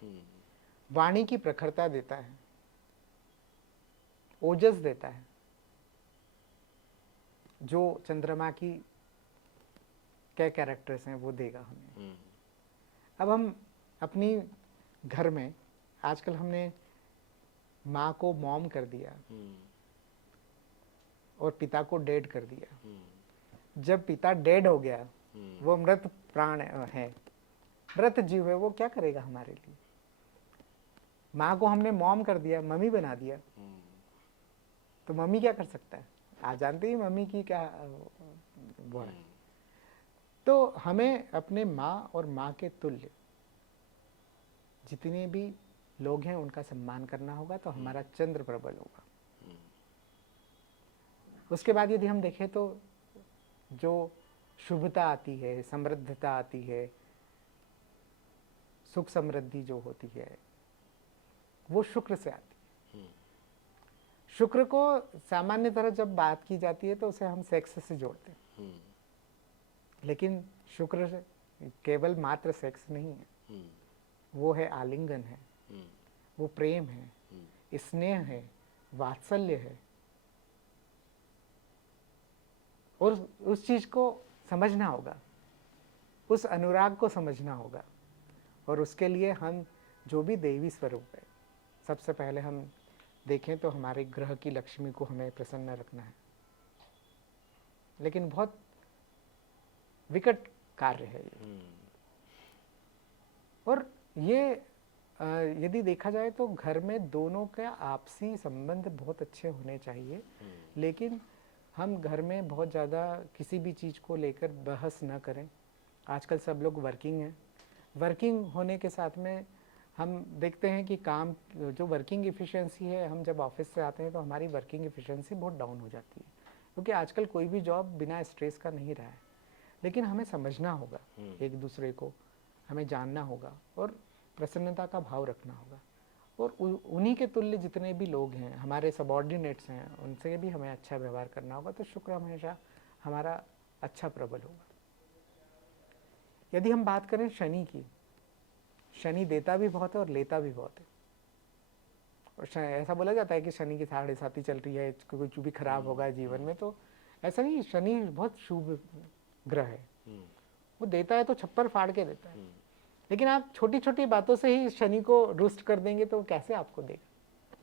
वाणी की प्रखरता देता है, ओजस देता है, जो चंद्रमा की क्या कैरेक्टर्स हैं वो देगा हमें। अब हम अपनी घर में आजकल हमने माँ को मॉम कर दिया और पिता को डेड कर दिया। जब पिता डेड हो गया, वो मृत प्राण है, मृत जीव है, वो क्या करेगा हमारे लिए। माँ को हमने मॉम कर दिया, मम्मी बना दिया, तो मम्मी क्या कर सकता है। आप जानते ही मम्मी की क्या वो है। तो हमें अपने माँ और माँ के तुल्य जितने भी लोग हैं उनका सम्मान करना होगा, तो हमारा चंद्र प्रबल होगा। उसके बाद यदि हम देखें तो जो शुभता आती है, समृद्धता आती है, सुख समृद्धि जो होती है, वो शुक्र से आती है। शुक्र को सामान्य तरह जब बात की जाती है तो उसे हम सेक्स से जोड़ते हैं, लेकिन शुक्र केवल मात्र सेक्स नहीं है, वो है आलिंगन है, वो प्रेम है, स्नेह है, वात्सल्य है। और उस चीज को समझना होगा, उस अनुराग को समझना होगा। और उसके लिए हम जो भी देवी स्वरूप है, सबसे पहले हम देखें तो हमारे ग्रह की लक्ष्मी को हमें प्रसन्न रखना है। लेकिन बहुत विकट कार्य है ये। और ये यदि देखा जाए तो घर में दोनों के आपसी संबंध बहुत अच्छे होने चाहिए, लेकिन हम घर में बहुत ज़्यादा किसी भी चीज़ को लेकर बहस न करें। आजकल सब लोग वर्किंग हैं, वर्किंग होने के साथ में हम देखते हैं कि काम जो वर्किंग एफिशिएंसी है, हम जब ऑफिस से आते हैं तो हमारी वर्किंग एफिशिएंसी बहुत डाउन हो जाती है, क्योंकि आजकल कोई भी जॉब बिना स्ट्रेस का नहीं रहा है। लेकिन हमें समझना होगा एक दूसरे को, हमें जानना होगा और प्रसन्नता का भाव रखना होगा। और उन्हीं के तुल्य जितने भी लोग हैं, हमारे सबॉर्डिनेट्स हैं, उनसे भी हमें अच्छा व्यवहार करना होगा, तो शुक्र हमेशा हमारा अच्छा प्रबल होगा। यदि हम बात करें शनि की, शनि देता भी बहुत है और लेता भी बहुत है। और ऐसा बोला जाता है कि शनि की साढ़े साथी चल रही है, कुछ भी खराब होगा जीवन में, तो ऐसा नहीं। शनि बहुत शुभ ग्रह है, वो देता है तो छप्पर फाड़ के देता है। लेकिन आप छोटी छोटी बातों से ही शनि को रुष्ट कर देंगे तो कैसे आपको देगा।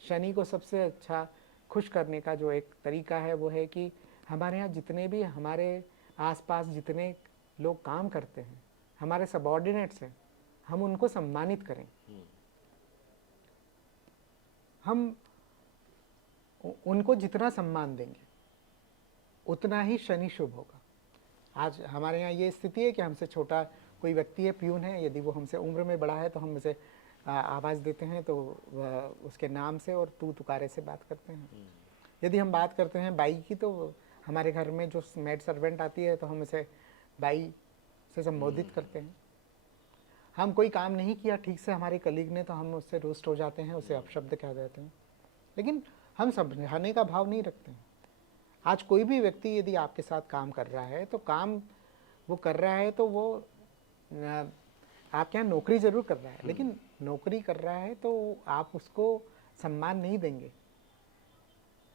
शनि को सबसे अच्छा खुश करने का जो एक तरीका है वो है कि हमारे यहाँ जितने भी हमारे आसपास जितने लोग काम करते हैं, हमारे सबॉर्डिनेट्स हैं, हम उनको सम्मानित करें। हम उनको जितना सम्मान देंगे उतना ही शनि शुभ होगा। आज हमारे यहाँ ये स्थिति है कि हमसे छोटा कोई व्यक्ति है, प्यून है, यदि वो हमसे उम्र में बड़ा है तो हम उसे आवाज़ देते हैं तो वह उसके नाम से और तू तुकारे से बात करते हैं। यदि हम बात करते हैं बाई की, तो हमारे घर में जो मेड सर्वेंट आती है तो हम उसे बाई से संबोधित करते हैं। हम कोई काम नहीं किया ठीक से हमारे कलीग ने तो हम उससे रोस्ट हो जाते हैं, उसे अपशब्द कह देते हैं, लेकिन हम समझाने का भाव नहीं रखते हैं। आज कोई भी व्यक्ति यदि आपके साथ काम कर रहा है तो काम वो कर रहा है तो वो आपके यहाँ नौकरी ज़रूर कर रहा है, लेकिन नौकरी कर रहा है तो आप उसको सम्मान नहीं देंगे।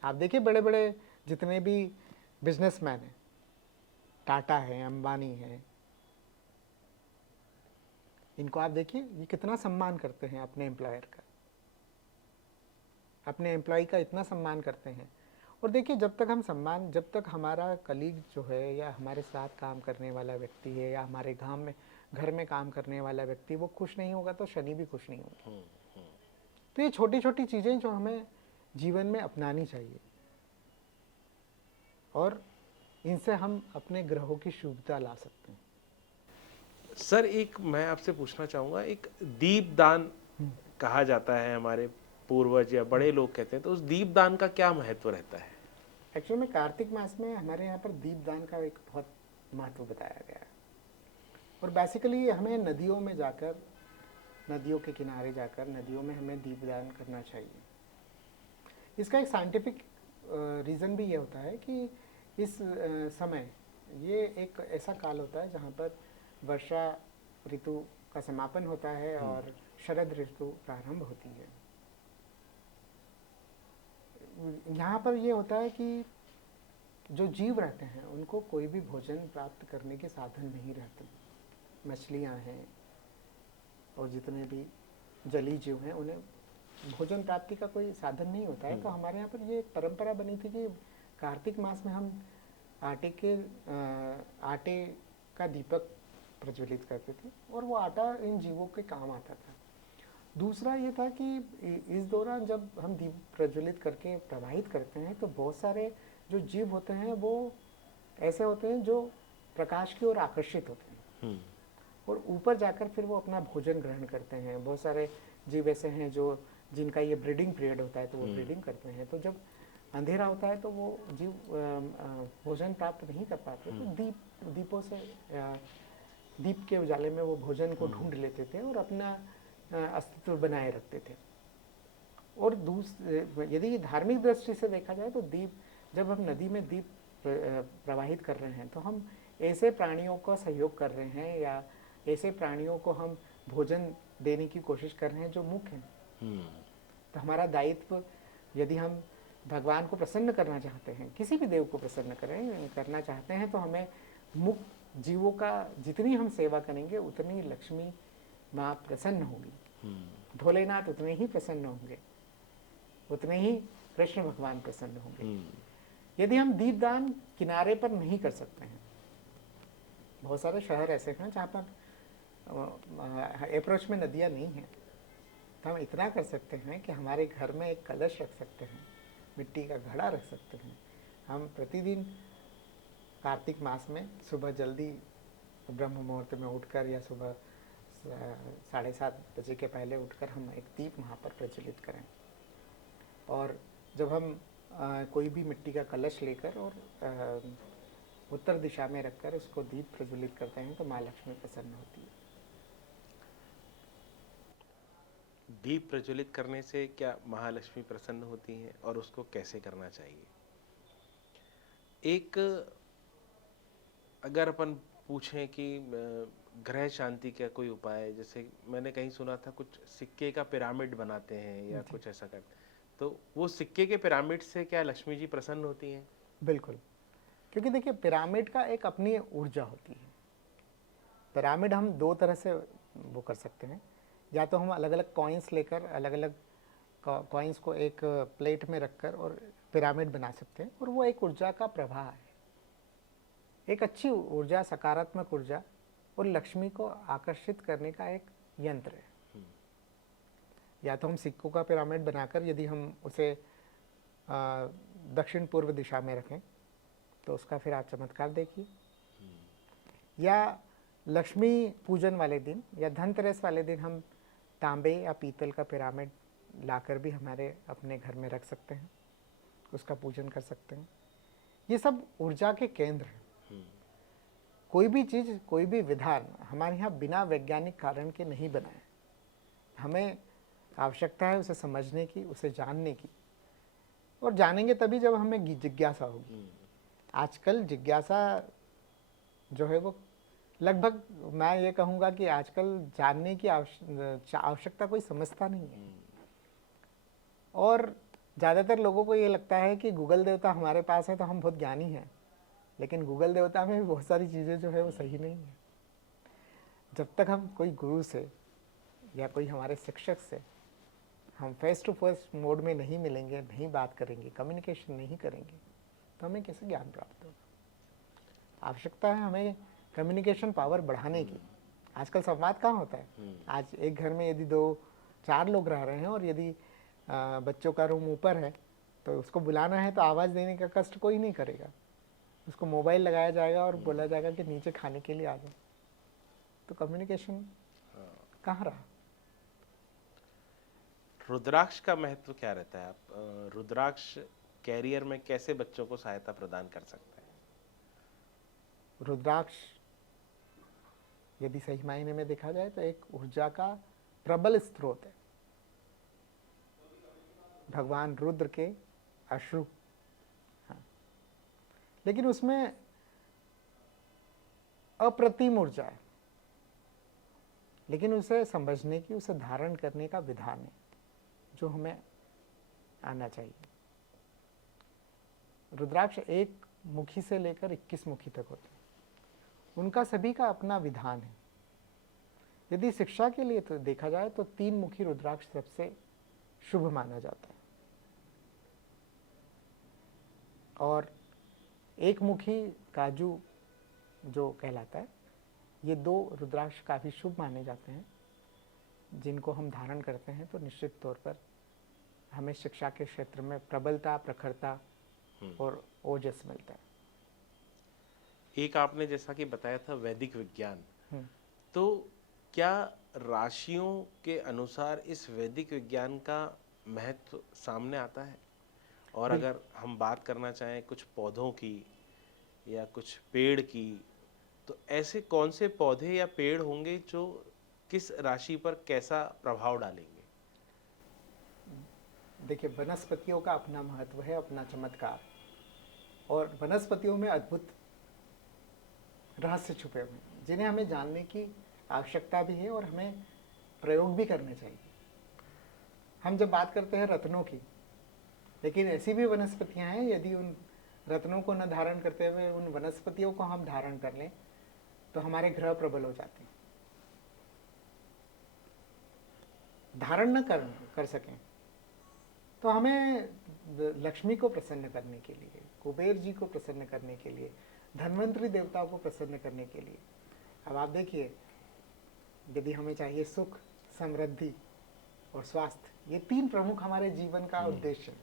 आप देखिए बड़े बड़े जितने भी बिजनेसमैन हैं, टाटा है, अंबानी है, इनको आप देखिए ये कितना सम्मान करते हैं अपने एम्प्लॉयर का, अपने एम्प्लॉय का इतना सम्मान करते हैं। और देखिए जब तक हमारा कलीग जो है या हमारे साथ काम करने वाला व्यक्ति है या हमारे घर में काम करने वाला व्यक्ति वो खुश नहीं होगा तो शनि भी खुश नहीं होगा। तो ये छोटी छोटी चीज़ें जो हमें जीवन में अपनानी चाहिए। और इनसे हम अपने ग्रहों की शुभता ला सकते हैं। सर एक मैं आपसे पूछना चाहूँगा, एक दीपदान कहा जाता है, हमारे पूर्वज या बड़े लोग कहते हैं, तो उस दीपदान का क्या महत्व रहता है? एक्चुअली में कार्तिक मास में हमारे यहाँ पर दीपदान का एक बहुत महत्व बताया गया है। और बेसिकली हमें नदियों में जाकर, नदियों के किनारे जाकर नदियों में हमें दीपदान करना चाहिए। इसका एक साइंटिफिक रीज़न भी ये होता है कि इस समय ये एक ऐसा काल होता है जहाँ पर वर्षा ऋतु का समापन होता है और शरद ऋतु प्रारंभ होती है। यहाँ पर ये होता है कि जो जीव रहते हैं उनको कोई भी भोजन प्राप्त करने के साधन नहीं रहते। मछलियाँ हैं और जितने भी जलीय जीव हैं उन्हें भोजन प्राप्ति का कोई साधन नहीं होता है। तो हमारे यहाँ पर ये एक परंपरा बनी थी कि कार्तिक मास में हम आटे का दीपक प्रज्वलित करते थे और वो आटा इन जीवों के काम आता था। दूसरा ये था कि इस दौरान जब हम दीप प्रज्वलित करके प्रवाहित करते हैं तो बहुत सारे जो जीव होते हैं वो ऐसे होते हैं जो प्रकाश की ओर आकर्षित होते हैं और ऊपर जाकर फिर वो अपना भोजन ग्रहण करते हैं। बहुत सारे जीव ऐसे हैं जो जिनका ये ब्रीडिंग पीरियड होता है तो वो ब्रीडिंग करते हैं। तो जब अंधेरा होता है तो वो जीव भोजन प्राप्त नहीं कर पाते, तो दीपों से दीप के उजाले में वो भोजन को ढूंढ लेते थे और अपना अस्तित्व बनाए रखते थे। और यदि धार्मिक दृष्टि से देखा जाए तो दीप, जब हम नदी में दीप प्रवाहित कर रहे हैं तो हम ऐसे प्राणियों का सहयोग कर रहे हैं या ऐसे प्राणियों को हम भोजन देने की कोशिश कर रहे हैं जो मुख्य हैं। तो हमारा दायित्व, यदि हम भगवान को प्रसन्न करना चाहते हैं, किसी भी देव को प्रसन्न करना चाहते हैं, तो हमें मुक्त जीवों का जितनी हम सेवा करेंगे उतनी लक्ष्मी माँ प्रसन्न होगी, भोलेनाथ उतने ही प्रसन्न होंगे, उतने ही कृष्ण भगवान प्रसन्न होंगे। यदि हम दीपदान किनारे पर नहीं कर सकते हैं, बहुत सारे शहर ऐसे हैं जहाँ पर अप्रोच में नदियाँ नहीं हैं, तो हम इतना कर सकते हैं कि हमारे घर में एक कलश रख सकते हैं, मिट्टी का घड़ा रख सकते हैं। हम प्रतिदिन कार्तिक मास में सुबह जल्दी ब्रह्म मुहूर्त में उठकर या सुबह 7:30 बजे के पहले उठकर हम एक दीप वहाँ पर प्रज्वलित करें। और जब हम कोई भी मिट्टी का कलश लेकर और उत्तर दिशा में रखकर उसको दीप प्रज्वलित करते हैं तो माँ लक्ष्मी प्रसन्न होती है। दीप प्रज्वलित करने से क्या महालक्ष्मी प्रसन्न होती हैं और उसको कैसे करना चाहिए? एक अगर अपन पूछें कि ग्रह शांति का कोई उपाय, जैसे मैंने कहीं सुना था कुछ सिक्के का पिरामिड बनाते हैं या कुछ ऐसा कर, तो वो सिक्के के पिरामिड से क्या लक्ष्मी जी प्रसन्न होती हैं? बिल्कुल, क्योंकि देखिए पिरामिड का एक अपनी ऊर्जा होती है। पिरामिड हम दो तरह से वो कर सकते हैं, या तो हम अलग अलग कॉइन्स लेकर अलग अलग कॉइन्स को एक प्लेट में रखकर और पिरामिड बना सकते हैं, और वो एक ऊर्जा का प्रवाह है, एक अच्छी ऊर्जा, सकारात्मक ऊर्जा और लक्ष्मी को आकर्षित करने का एक यंत्र है। या तो हम सिक्कों का पिरामिड बनाकर यदि हम उसे दक्षिण पूर्व दिशा में रखें तो उसका फिर आप चमत्कार देखिए, या लक्ष्मी पूजन वाले दिन या धनतेरस वाले दिन हम तांबे या पीतल का पिरामिड लाकर भी हमारे अपने घर में रख सकते हैं, उसका पूजन कर सकते हैं। ये सब ऊर्जा के केंद्र हैं। कोई भी चीज़, कोई भी विधान हमारे यहाँ बिना वैज्ञानिक कारण के नहीं बना है। हमें आवश्यकता है उसे समझने की, उसे जानने की, और जानेंगे तभी जब हमें जिज्ञासा होगी। आजकल जिज्ञासा जो है वो लगभग, मैं ये कहूँगा कि आजकल जानने की आवश्यकता कोई समझता नहीं है। और ज़्यादातर लोगों को ये लगता है कि गूगल देवता हमारे पास है तो हम बहुत ज्ञानी हैं, लेकिन गूगल देवता में भी बहुत सारी चीज़ें जो है वो सही नहीं है। जब तक हम कोई गुरु से या कोई हमारे शिक्षक से हम फेस टू फेस मोड में नहीं मिलेंगे, नहीं बात करेंगे, कम्युनिकेशन नहीं करेंगे, तो हमें कैसे ज्ञान प्राप्त होगा। आवश्यकता है हमें कम्युनिकेशन पावर बढ़ाने की। आजकल संवाद कहाँ होता है। आज एक घर में यदि 2-4 लोग रह रहे हैं और यदि बच्चों का रूम ऊपर है तो उसको बुलाना है तो आवाज़ देने का कष्ट कोई नहीं करेगा। उसको मोबाइल लगाया जाएगा और बोला जाएगा कि नीचे खाने के लिए आ जाओ, तो कम्युनिकेशन कहाँ रहा? रुद्राक्ष का महत्व क्या रहता है? आप रुद्राक्ष कैरियर में कैसे बच्चों को सहायता प्रदान कर सकते हैं? रुद्राक्ष यदि सही मायने में देखा जाए तो एक ऊर्जा का प्रबल स्रोत है। भगवान रुद्र के अश्रु, हाँ, लेकिन उसमें अप्रतिम ऊर्जा है, लेकिन उसे समझने की, उसे धारण करने का विधान है जो हमें आना चाहिए। रुद्राक्ष एक मुखी से लेकर 21 मुखी तक होते हैं, उनका सभी का अपना विधान है। यदि शिक्षा के लिए तो देखा जाए तो 3 मुखी रुद्राक्ष सबसे शुभ माना जाता है, और 1 मुखी काजू जो कहलाता है, ये 2 रुद्राक्ष काफ़ी शुभ माने जाते हैं, जिनको हम धारण करते हैं तो निश्चित तौर पर हमें शिक्षा के क्षेत्र में प्रबलता, प्रखरता और ओजस मिलता है। एक आपने जैसा कि बताया था वैदिक विज्ञान, तो क्या राशियों के अनुसार इस वैदिक विज्ञान का महत्व सामने आता है? और अगर हम बात करना चाहें कुछ पौधों की या कुछ पेड़ की, तो ऐसे कौन से पौधे या पेड़ होंगे जो किस राशि पर कैसा प्रभाव डालेंगे? देखिए, वनस्पतियों का अपना महत्व है, अपना चमत्कार, और वनस्पतियों में अद्भुत रहस्य छुपे हुए हैं जिन्हें हमें जानने की आवश्यकता भी है और हमें प्रयोग भी करने चाहिए। हम जब बात करते हैं रत्नों की, लेकिन ऐसी भी वनस्पतियां हैं, यदि उन रत्नों को न धारण करते हुए उन वनस्पतियों को हम धारण कर लें तो हमारे ग्रह प्रबल हो जाते हैं। धारण न कर सकें तो हमें लक्ष्मी को प्रसन्न करने के लिए, कुबेर जी को प्रसन्न करने के लिए, धन्वंतरी देवताओं को प्रसन्न करने के लिए, अब आप देखिए, यदि हमें चाहिए सुख, समृद्धि और स्वास्थ्य, ये 3 प्रमुख हमारे जीवन का उद्देश्य है,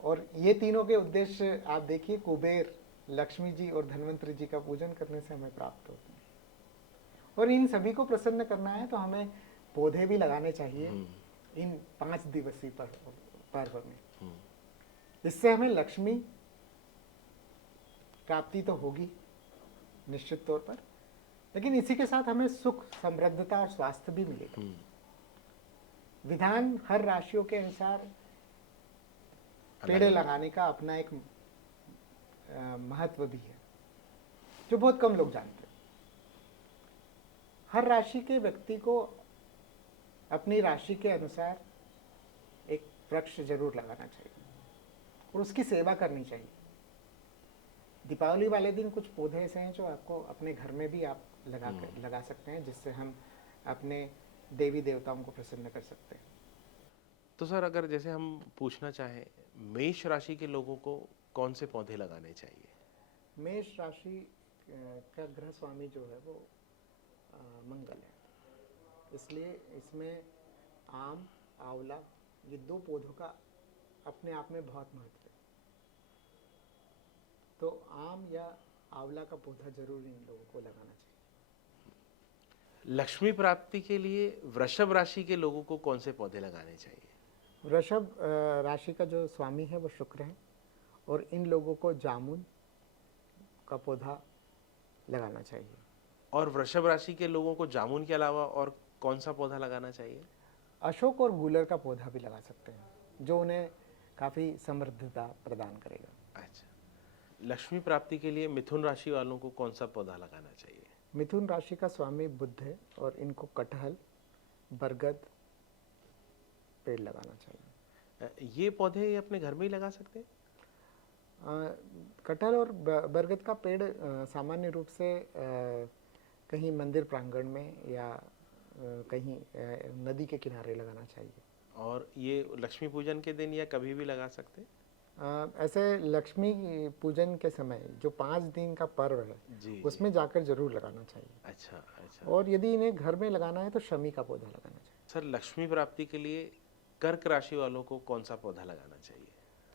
और ये तीनों के उद्देश्य आप देखिए, कुबेर, लक्ष्मी जी और धन्वंतरी जी का पूजन करने से हमें प्राप्त होते हैं। और इन सभी को प्रसन्न करना है तो हमें पौधे भी लगाने चाहिए इन 5 दिवसीय पर्व में। इससे हमें लक्ष्मी प्राप्ति तो होगी निश्चित तौर पर, लेकिन इसी के साथ हमें सुख, समृद्धता और स्वास्थ्य भी मिलेगा। विधान हर राशियों के अनुसार पेड़ लगाने का अपना एक महत्व भी है जो बहुत कम लोग जानते हैं। हर राशि के व्यक्ति को अपनी राशि के अनुसार एक वृक्ष जरूर लगाना चाहिए और उसकी सेवा करनी चाहिए। दीपावली वाले दिन कुछ पौधे ऐसे हैं जो आपको अपने घर में भी आप लगा सकते हैं, जिससे हम अपने देवी देवताओं को प्रसन्न कर सकते हैं। तो सर, अगर जैसे हम पूछना चाहें, मेष राशि के लोगों को कौन से पौधे लगाने चाहिए? मेष राशि का ग्रह स्वामी जो है वो मंगल है, इसलिए इसमें आम, आंवला, ये 2 पौधों का अपने आप में बहुत महत्व है। तो आम या आंवला का पौधा जरूर इन लोगों को लगाना चाहिए। लक्ष्मी प्राप्ति के लिए वृषभ राशि के लोगों को कौन से पौधे लगाने चाहिए? वृषभ राशि का जो स्वामी है वो शुक्र है, और इन लोगों को जामुन का पौधा लगाना चाहिए। और वृषभ राशि के लोगों को जामुन के अलावा और कौन सा पौधा लगाना चाहिए? अशोक और गूलर का पौधा भी लगा सकते हैं, जो उन्हें काफ़ी समृद्धता प्रदान करेगा। अच्छा, लक्ष्मी प्राप्ति के लिए मिथुन राशि वालों को कौन सा पौधा लगाना चाहिए? मिथुन राशि का स्वामी बुध है, और इनको कटहल, बरगद पेड़ लगाना चाहिए। ये पौधे अपने घर में ही लगा सकते हैं? कटहल और बरगद का पेड़ सामान्य रूप से कहीं मंदिर प्रांगण में या कहीं नदी के किनारे लगाना चाहिए। और ये लक्ष्मी पूजन के दिन या कभी भी लगा सकते हैं? ऐसे लक्ष्मी पूजन के समय जो 5 दिन का पर्व है जी, उसमें जाकर जरूर लगाना चाहिए। अच्छा अच्छा। और यदि इन्हें घर में लगाना है तो शमी का पौधा लगाना चाहिए। सर, लक्ष्मी प्राप्ति के लिए कर्क राशि वालों को कौन सा पौधा लगाना चाहिए?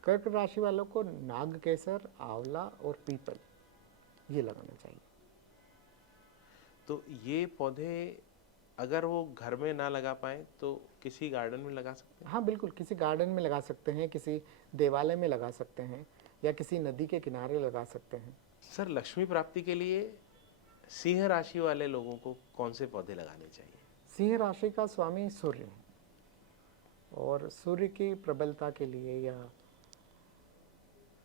कर्क राशि वालों को नाग केसर, आंवला और पीपल ये लगाना चाहिए। तो ये पौधे अगर वो घर में ना लगा पाए तो किसी गार्डन में लगा सकते हाँ बिल्कुल, किसी गार्डन में लगा सकते हैं, किसी देवालय में लगा सकते हैं, या किसी नदी के किनारे लगा सकते हैं। हैं। सर, लक्ष्मी प्राप्ति के लिए सिंह राशि वाले लोगों को कौन से पौधे लगाने चाहिए? सिंह राशि का स्वामी सूर्य है, और सूर्य की प्रबलता के लिए या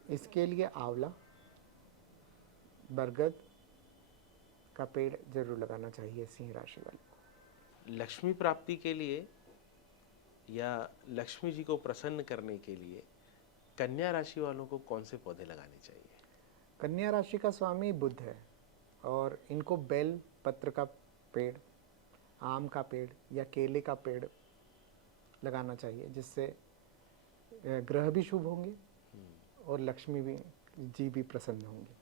इसके लिए आंवला, बरगद का पेड़ जरूर लगाना चाहिए सिंह राशि वाले को। लक्ष्मी प्राप्ति के लिए या लक्ष्मी जी को प्रसन्न करने के लिए कन्या राशि वालों को कौन से पौधे लगाने चाहिए? कन्या राशि का स्वामी बुध है, और इनको बेल पत्र का पेड़, आम का पेड़ या केले का पेड़ लगाना चाहिए, जिससे ग्रह भी शुभ होंगे और लक्ष्मी भी जी भी प्रसन्न होंगे।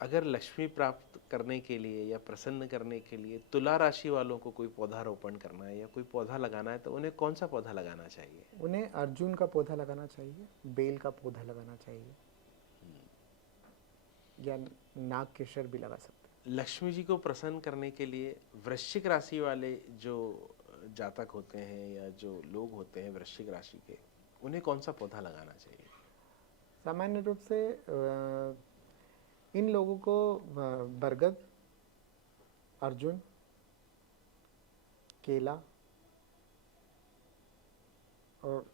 अगर लक्ष्मी प्राप्त करने के लिए या प्रसन्न करने के लिए तुला राशि वालों को कोई पौधा रोपण करना है या कोई पौधा लगाना है तो उन्हें कौन सा पौधा लगाना चाहिए? उन्हें अर्जुन का पौधा लगाना चाहिए, बेल का पौधा लगाना चाहिए, या नाग केसर भी लगा सकते हैं। लक्ष्मी जी को प्रसन्न करने के लिए वृश्चिक राशि वाले जो जातक होते हैं या जो लोग होते हैं वृश्चिक राशि के, उन्हें कौन सा पौधा लगाना चाहिए? सामान्य रूप से इन लोगों को बरगद, अर्जुन, केला और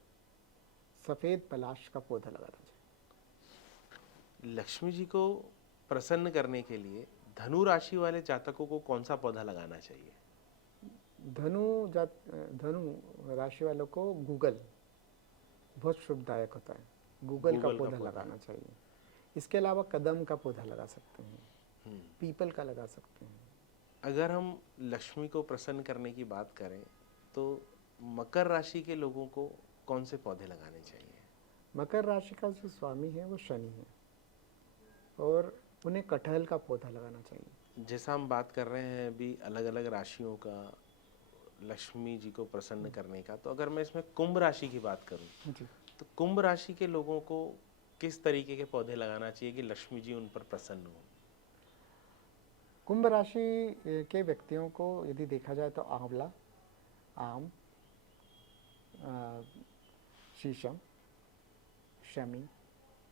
सफ़ेद पलाश का पौधा लगाना चाहिए। लक्ष्मी जी को प्रसन्न करने के लिए धनु राशि वाले जातकों को कौन सा पौधा लगाना चाहिए? धनु राशि वालों को गूगल बहुत शुभदायक होता है, गूगल का पौधा लगाना चाहिए। इसके अलावा कदम का पौधा लगा सकते हैं, पीपल का लगा सकते हैं। अगर हम लक्ष्मी को प्रसन्न करने की बात करें तो मकर राशि के लोगों को कौन से पौधे लगाने चाहिए? मकर राशि का जो स्वामी है वो शनि है, और उन्हें कटहल का पौधा लगाना चाहिए। जैसा हम बात कर रहे हैं अभी अलग अलग राशियों का लक्ष्मी जी को प्रसन्न करने का, तो अगर मैं इसमें कुंभ राशि की बात करूं जी, तो कुंभ राशि के लोगों को किस तरीके के पौधे लगाना चाहिए कि लक्ष्मी जी उन पर प्रसन्न हो? कुंभ राशि के व्यक्तियों को यदि देखा जाए तो आंवला, आम, शीशम, शमी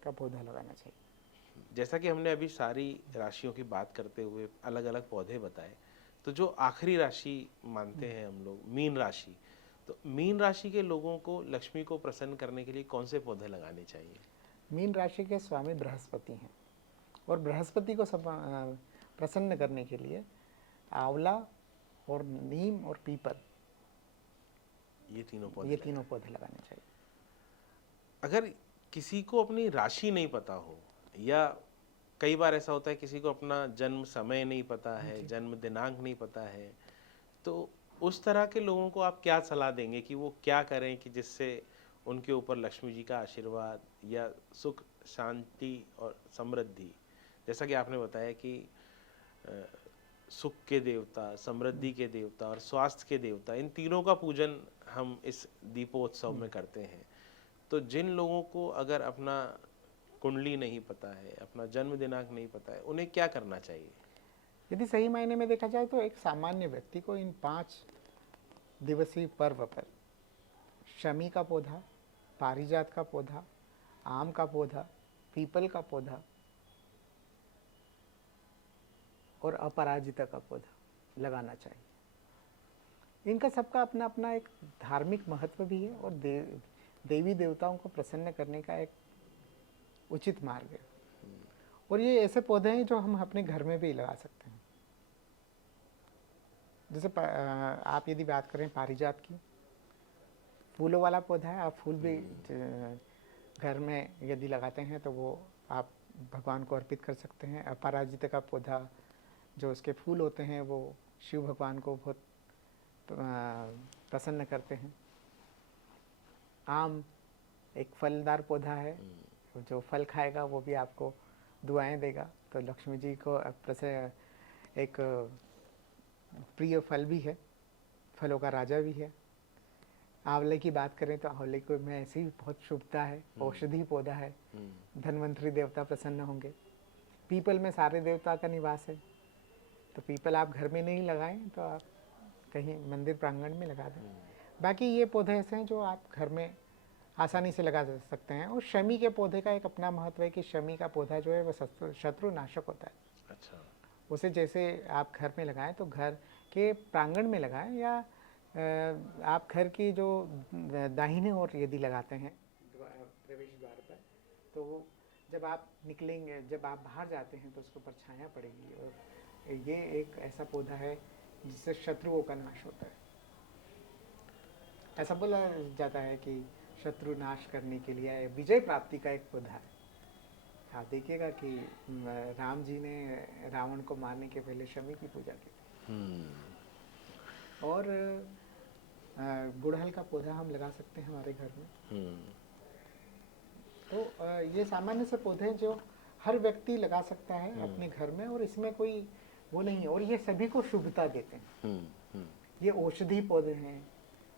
का पौधा लगाना चाहिए। जैसा कि हमने अभी सारी राशियों की बात करते हुए अलग अलग पौधे बताए, तो जो आखिरी राशि मानते हैं हम लोग मीन राशि, तो मीन राशि के लोगों को लक्ष्मी को प्रसन्न करने के लिए कौन से पौधे लगाने चाहिए? मीन राशि के स्वामी बृहस्पति हैं, और बृहस्पति को प्रसन्न करने के लिए आंवला और नीम और पीपल, ये तीनों पौधे लगाने चाहिए। अगर किसी को अपनी राशि नहीं पता हो, या कई बार ऐसा होता है किसी को अपना जन्म समय नहीं पता है, जन्म दिनांक नहीं पता है, तो उस तरह के लोगों को आप क्या सलाह देंगे कि वो क्या करें कि जिससे उनके ऊपर लक्ष्मी जी का आशीर्वाद या सुख, शांति और समृद्धि, जैसा कि आपने बताया कि सुख के देवता, समृद्धि के देवता और स्वास्थ्य के देवता, इन तीनों का पूजन हम इस दीपोत्सव में करते हैं। तो जिन लोगों को अगर अपना कुंडली नहीं पता है, अपना जन्म दिनांक नहीं पता है, उन्हें क्या करना चाहिए? यदि सही मायने में देखा जाए तो एक सामान्य व्यक्ति को इन 5 दिवसीय पर्व पर शमी का पौधा, पारिजात का पौधा, आम का पौधा, पीपल का पौधा और अपराजिता का पौधा लगाना चाहिए। इनका सबका अपना अपना एक धार्मिक महत्व भी है, और देवी देवताओं को प्रसन्न करने का एक उचित मार्ग है। और ये ऐसे पौधे हैं जो हम अपने घर में भी लगा सकते हैं। जैसे आप यदि बात करें पारिजात की, फूलों वाला पौधा है, आप फूल भी घर में यदि लगाते हैं तो वो आप भगवान को अर्पित कर सकते हैं। अपराजिता का पौधा, जो उसके फूल होते हैं वो शिव भगवान को बहुत प्रसन्न करते हैं। आम एक फलदार पौधा है, जो फल खाएगा वो भी आपको दुआएं देगा, तो लक्ष्मी जी को एक प्रिय फल भी है, फलों का राजा भी है। आंवले की बात करें तो आंवले को में ऐसी बहुत शुभता है, औषधि पौधा है, धन्वंतरी देवता प्रसन्न होंगे। पीपल में सारे देवता का निवास है, तो पीपल आप घर में नहीं लगाएं तो आप कहीं मंदिर प्रांगण में लगा दें। बाकी ये पौधे ऐसे हैं जो आप घर में आसानी से लगा सकते हैं। और शमी के पौधे का एक अपना महत्व है कि शमी का पौधा जो है वह शत्रुनाशक होता है। अच्छा। उसे जैसे आप घर में लगाएं तो घर के प्रांगण में लगाएं, या आप घर की जो दाहिने ओर यदि लगाते हैं प्रवेश द्वार पर, तो जब आप निकलेंगे, जब आप बाहर जाते हैं तो उसके ऊपर छाया पड़ेगी। और ये एक ऐसा पौधा है जिससे शत्रुओं का नाश होता है। ऐसा बोला जाता है कि शत्रु नाश करने के लिए विजय प्राप्ति का एक पौधा है। आप देखिएगा कि राम जी ने रावण को मारने के पहले शमी की पूजा की थी। और गुड़हल का पौधा हम लगा सकते हैं हमारे घर में। तो ये सामान्य से पौधे हैं जो हर व्यक्ति लगा सकता है अपने घर में, और इसमें कोई वो नहीं है। और ये सभी को शुभता देते हैं। ये औषधि पौधे हैं,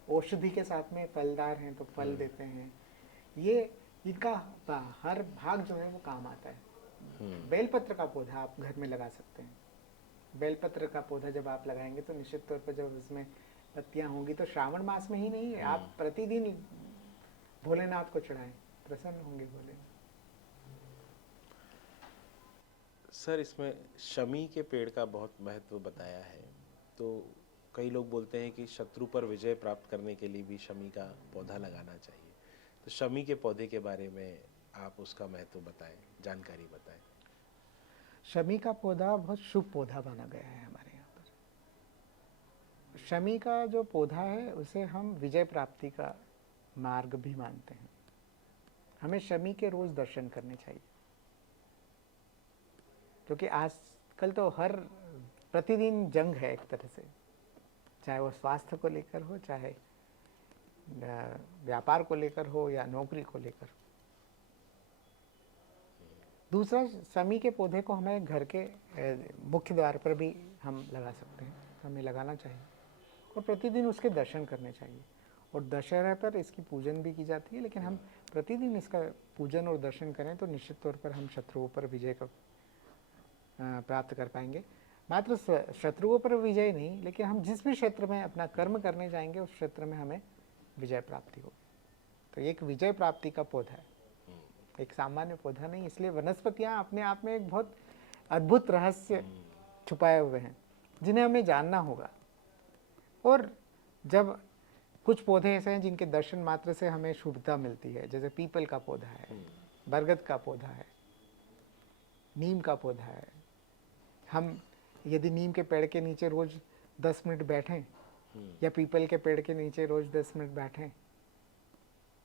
औषधि के साथ में फलदार हैं तो फल देते हैं। ये इनका हर भाग जो है वो काम आता है। बेलपत्र का पौधा आप घर में लगा सकते हैं। बेलपत्र का पौधा जब आप लगाएंगे तो निश्चित तौर पर जब उसमें पत्तियां होंगी तो श्रावण मास में ही नहीं, आप प्रतिदिन भोलेनाथ को चढ़ाएं, प्रसन्न होंगे भोलेनाथ। सर, इसमें शमी के पेड़ का बहुत महत्व बताया है। तो कई लोग बोलते हैं कि शत्रु पर विजय प्राप्त करने के लिए भी शमी का पौधा लगाना चाहिए। तो शमी के पौधे के बारे में आप उसका महत्व बताएं, जानकारी बताएं। शमी का पौधा बहुत शुभ पौधा माना गया है हमारे यहाँ पर। शमी का जो पौधा है उसे हम विजय प्राप्ति का मार्ग भी मानते हैं। हमें शमी के रोज दर्शन करने चाहिए, क्योंकि आजकल तो हर प्रतिदिन जंग है एक तरह से, चाहे वो स्वास्थ्य को लेकर हो, चाहे व्यापार को लेकर हो, या नौकरी को लेकर हो। दूसरा, शमी के पौधे को हमें घर के मुख्य द्वार पर भी हम लगा सकते हैं, हमें लगाना चाहिए और प्रतिदिन उसके दर्शन करने चाहिए। और दशहरा पर इसकी पूजन भी की जाती है, लेकिन हम प्रतिदिन इसका पूजन और दर्शन करें तो निश्चित तौर पर हम शत्रुओं पर विजय का प्राप्त कर पाएंगे। मात्र शत्रुओं पर विजय नहीं, लेकिन हम जिस भी क्षेत्र में अपना कर्म करने जाएंगे उस क्षेत्र में हमें विजय प्राप्ति होगी। तो एक विजय प्राप्ति का पौधा है, एक सामान्य पौधा नहीं। इसलिए वनस्पतियां अपने आप में एक बहुत अद्भुत रहस्य छुपाए हुए हैं जिन्हें हमें जानना होगा। और जब कुछ पौधे ऐसे हैं जिनके दर्शन मात्र से हमें शुभता मिलती है, जैसे पीपल का पौधा है, बरगद का पौधा है, नीम का पौधा है। हम यदि नीम के पेड़ के नीचे रोज 10 मिनट बैठें या पीपल के पेड़ के नीचे रोज 10 मिनट बैठें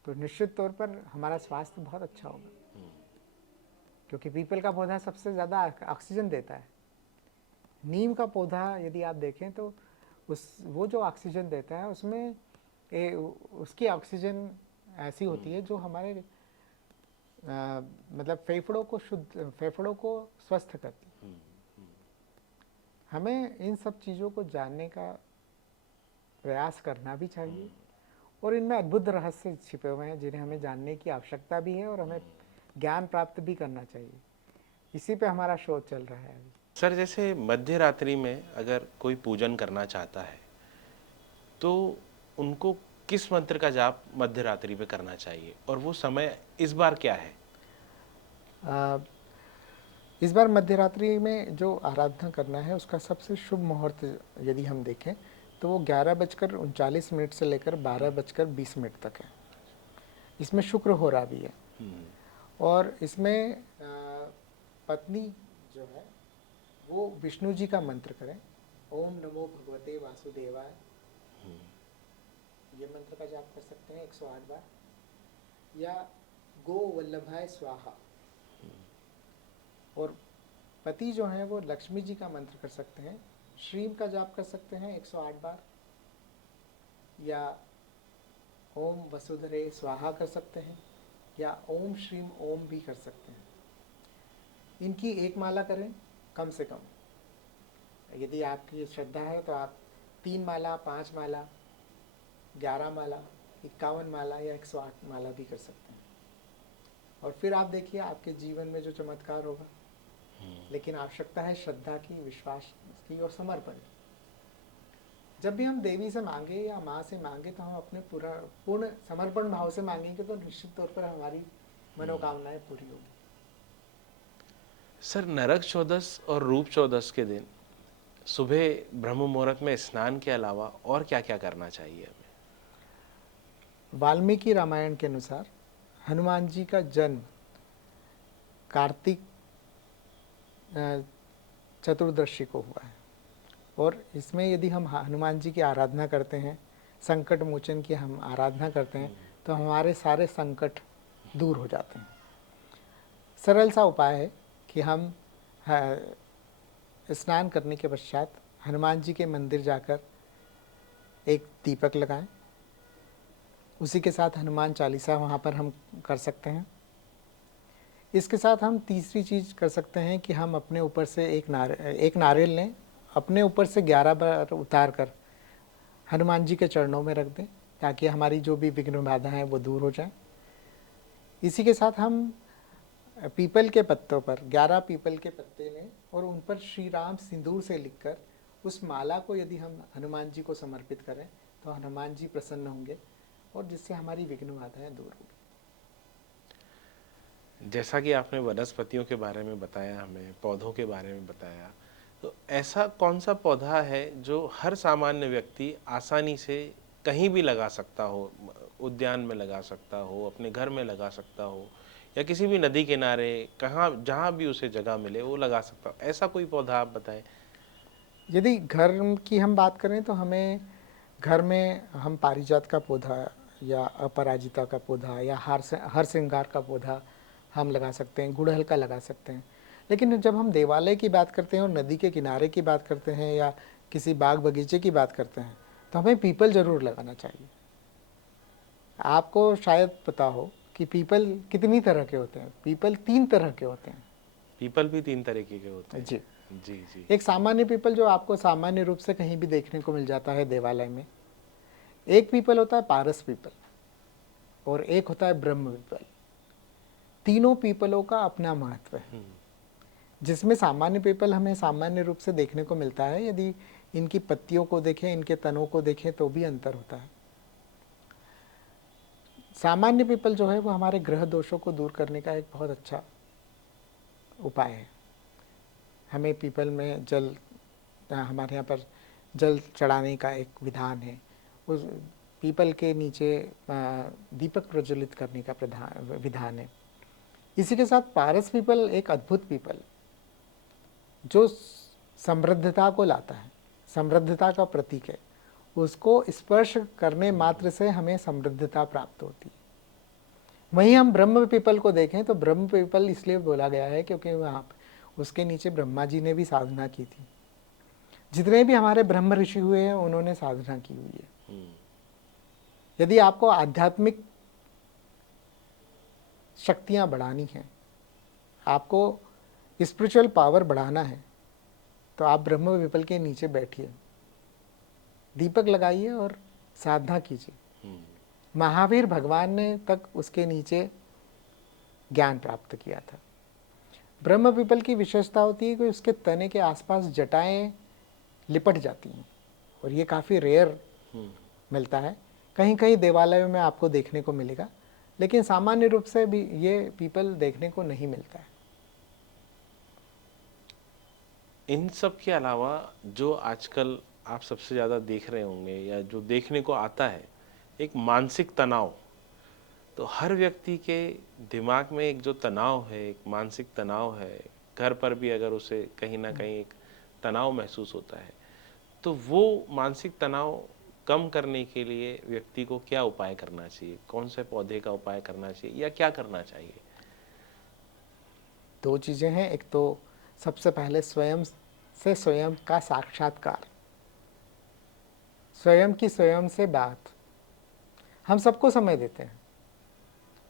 तो निश्चित तौर पर हमारा स्वास्थ्य बहुत अच्छा होगा, क्योंकि पीपल का पौधा सबसे ज़्यादा ऑक्सीजन देता है। नीम का पौधा यदि आप देखें तो वो जो ऑक्सीजन देता है उसमें उसकी ऑक्सीजन ऐसी होती है जो हमारे मतलब फेफड़ों को स्वस्थ करती है। हमें इन सब चीज़ों को जानने का प्रयास करना भी चाहिए, और इनमें अद्भुत रहस्य छिपे हुए हैं जिन्हें हमें जानने की आवश्यकता भी है और हमें ज्ञान प्राप्त भी करना चाहिए। इसी पे हमारा शोध चल रहा है अभी। सर, जैसे मध्य रात्रि में अगर कोई पूजन करना चाहता है तो उनको किस मंत्र का जाप मध्य रात्रि में करना चाहिए, और वो समय इस बार क्या है? इस बार मध्य रात्रि में जो आराधना करना है उसका सबसे शुभ मुहूर्त यदि हम देखें तो वो 11:39 से लेकर 12:20 तक है। इसमें शुक्र हो रहा भी है, और इसमें पत्नी जो है वो विष्णु जी का मंत्र करें, ओम नमो भगवते वासुदेवाय। ये मंत्र का जाप कर सकते हैं 108 बार, या गो वल्लभाय स्वाहा। और पति जो हैं वो लक्ष्मी जी का मंत्र कर सकते हैं, श्रीम का जाप कर सकते हैं 108 बार, या ओम वसुधरे स्वाहा कर सकते हैं, या ओम श्रीम ओम भी कर सकते हैं। इनकी एक माला करें कम से कम। यदि आपकी श्रद्धा है तो आप 3 माला, 5 माला, 11 माला 51 माला या 108 माला भी कर सकते हैं। और फिर आप देखिए आपके जीवन में जो चमत्कार होगा। लेकिन आवश्यकता है श्रद्धा की, विश्वास की और समर्पण की। जब भी हम देवी से मांगे या माँ से मांगे तो हम अपने पूर्ण समर्पण भाव से मांगेंगे तो निश्चित तौर पर हमारी मनोकामनाएं पूरी होगी। सर, नरक चौदस और रूप चौदस के दिन सुबह ब्रह्म मुहूर्त में स्नान के अलावा और क्या क्या करना चाहिए हमें? वाल्मीकि रामायण के अनुसार हनुमान जी का जन्म कार्तिक चतुर्दशी को हुआ है। और इसमें यदि हम हनुमान जी की आराधना करते हैं, संकट मोचन की हम आराधना करते हैं, तो हमारे सारे संकट दूर हो जाते हैं। सरल सा उपाय है कि हम स्नान करने के पश्चात हनुमान जी के मंदिर जाकर एक दीपक लगाएं। उसी के साथ हनुमान चालीसा वहाँ पर हम कर सकते हैं। इसके साथ हम तीसरी चीज़ कर सकते हैं कि हम अपने ऊपर से एक नारियल लें, अपने ऊपर से 11 बार उतार कर हनुमान जी के चरणों में रख दें, ताकि हमारी जो भी विघ्न बाधा हैं वो दूर हो जाए। इसी के साथ हम पीपल के पत्तों पर 11 पीपल के पत्ते लें और उन पर श्री राम सिंदूर से लिखकर उस माला को यदि हम हनुमान जी को समर्पित करें तो हनुमान जी प्रसन्न होंगे और जिससे हमारी विघ्न बाधाएं दूर होंगी। जैसा कि आपने वनस्पतियों के बारे में बताया, हमें पौधों के बारे में बताया, तो ऐसा कौन सा पौधा है जो हर सामान्य व्यक्ति आसानी से कहीं भी लगा सकता हो, उद्यान में लगा सकता हो, अपने घर में लगा सकता हो, या किसी भी नदी किनारे, कहाँ जहाँ भी उसे जगह मिले वो लगा सकता हो? ऐसा कोई पौधा आप बताएं। यदि घर की हम बात करें तो हमें घर में हम पारिजात का पौधा या अपराजिता का पौधा या हर श्रृंगार का पौधा हम लगा सकते हैं, गुड़हल का लगा सकते हैं। लेकिन जब हम देवालय की बात करते हैं और नदी के किनारे की बात करते हैं या किसी बाग बगीचे की बात करते हैं तो हमें पीपल ज़रूर लगाना चाहिए। आपको शायद पता हो कि पीपल कितनी तरह के होते हैं। पीपल 3 तरह के होते हैं। पीपल भी 3 तरीके के होते हैं? जी जी जी। एक सामान्य पीपल जो आपको सामान्य रूप से कहीं भी देखने को मिल जाता है देवालय में। एक पीपल होता है पारस पीपल और एक होता है ब्रह्म पीपल। तीनों पीपलों का अपना महत्व है। जिसमें सामान्य पीपल हमें सामान्य रूप से देखने को मिलता है, यदि इनकी पत्तियों को देखें, इनके तनों को देखें तो भी अंतर होता है। सामान्य पीपल जो है वो हमारे ग्रह दोषों को दूर करने का एक बहुत अच्छा उपाय है। हमें पीपल में हमारे यहाँ पर जल चढ़ाने का एक विधान है। उस पीपल के नीचे दीपक प्रज्वलित करने का विधान है। इसी के साथ पारस पीपल एक अद्भुत पीपल जो समृद्धता को लाता है, समृद्धता का प्रतीक है। उसको स्पर्श करने मात्र से हमें समृद्धता प्राप्त होती है। वहीं हम ब्रह्म पीपल को देखें तो ब्रह्म पीपल इसलिए बोला गया है क्योंकि वहाँ उसके नीचे ब्रह्मा जी ने भी साधना की थी। जितने भी हमारे ब्रह्म ऋषि हुए हैं उन्होंने साधना की हुई है। यदि आपको आध्यात्मिक शक्तियाँ बढ़ानी हैं, आपको स्पिरिचुअल पावर बढ़ाना है, तो आप ब्रह्म पीपल के नीचे बैठिए, दीपक लगाइए और साधना कीजिए। महावीर भगवान ने तक उसके नीचे ज्ञान प्राप्त किया था। ब्रह्म पीपल की विशेषता होती है कि उसके तने के आसपास जटाएं लिपट जाती हैं और ये काफ़ी रेयर मिलता है। कहीं कहीं देवालयों में आपको देखने को मिलेगा, लेकिन सामान्य रूप से भी ये पीपल देखने को नहीं मिलता है। इन सब के अलावा जो आजकल आप सबसे ज़्यादा देख रहे होंगे या जो देखने को आता है, एक मानसिक तनाव। तो हर व्यक्ति के दिमाग में एक जो तनाव है, एक मानसिक तनाव है, घर पर भी अगर उसे कहीं ना कहीं एक तनाव महसूस होता है, तो वो मानसिक तनाव कम करने के लिए व्यक्ति को क्या उपाय करना चाहिए? कौन से पौधे का उपाय करना चाहिए या क्या करना चाहिए? 2 चीज़ें हैं। एक तो सबसे पहले स्वयं से स्वयं का साक्षात्कार, स्वयं की स्वयं से बात। हम सबको समय देते हैं,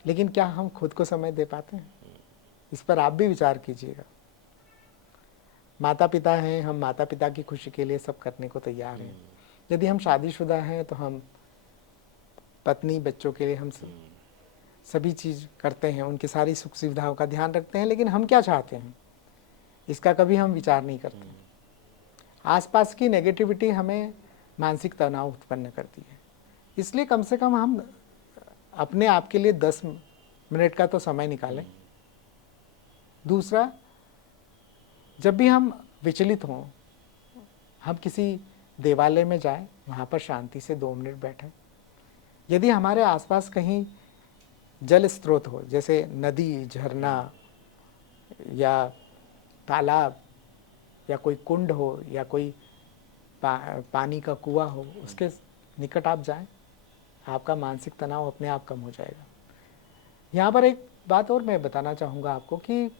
लेकिन क्या हम खुद को समय दे पाते हैं? इस पर आप भी विचार कीजिएगा। माता पिता हैं, हम माता पिता की खुशी के लिए सब करने को तैयार हैं। यदि हम शादीशुदा हैं तो हम पत्नी बच्चों के लिए हम सभी चीज़ करते हैं, उनकी सारी सुख सुविधाओं का ध्यान रखते हैं, लेकिन हम क्या चाहते हैं इसका कभी हम विचार नहीं करते। आसपास की नेगेटिविटी हमें मानसिक तनाव उत्पन्न करती है, इसलिए कम से कम हम अपने आप के लिए 10 मिनट का तो समय निकालें। दूसरा, जब भी हम विचलित हों, हम किसी देवालय में जाएं, वहाँ पर शांति से 2 मिनट बैठें। यदि हमारे आसपास कहीं जल स्रोत हो, जैसे नदी, झरना या तालाब या कोई कुंड हो या कोई पानी का कुआं हो, उसके निकट आप जाएं, आपका मानसिक तनाव अपने आप कम हो जाएगा। यहाँ पर एक बात और मैं बताना चाहूँगा आपको कि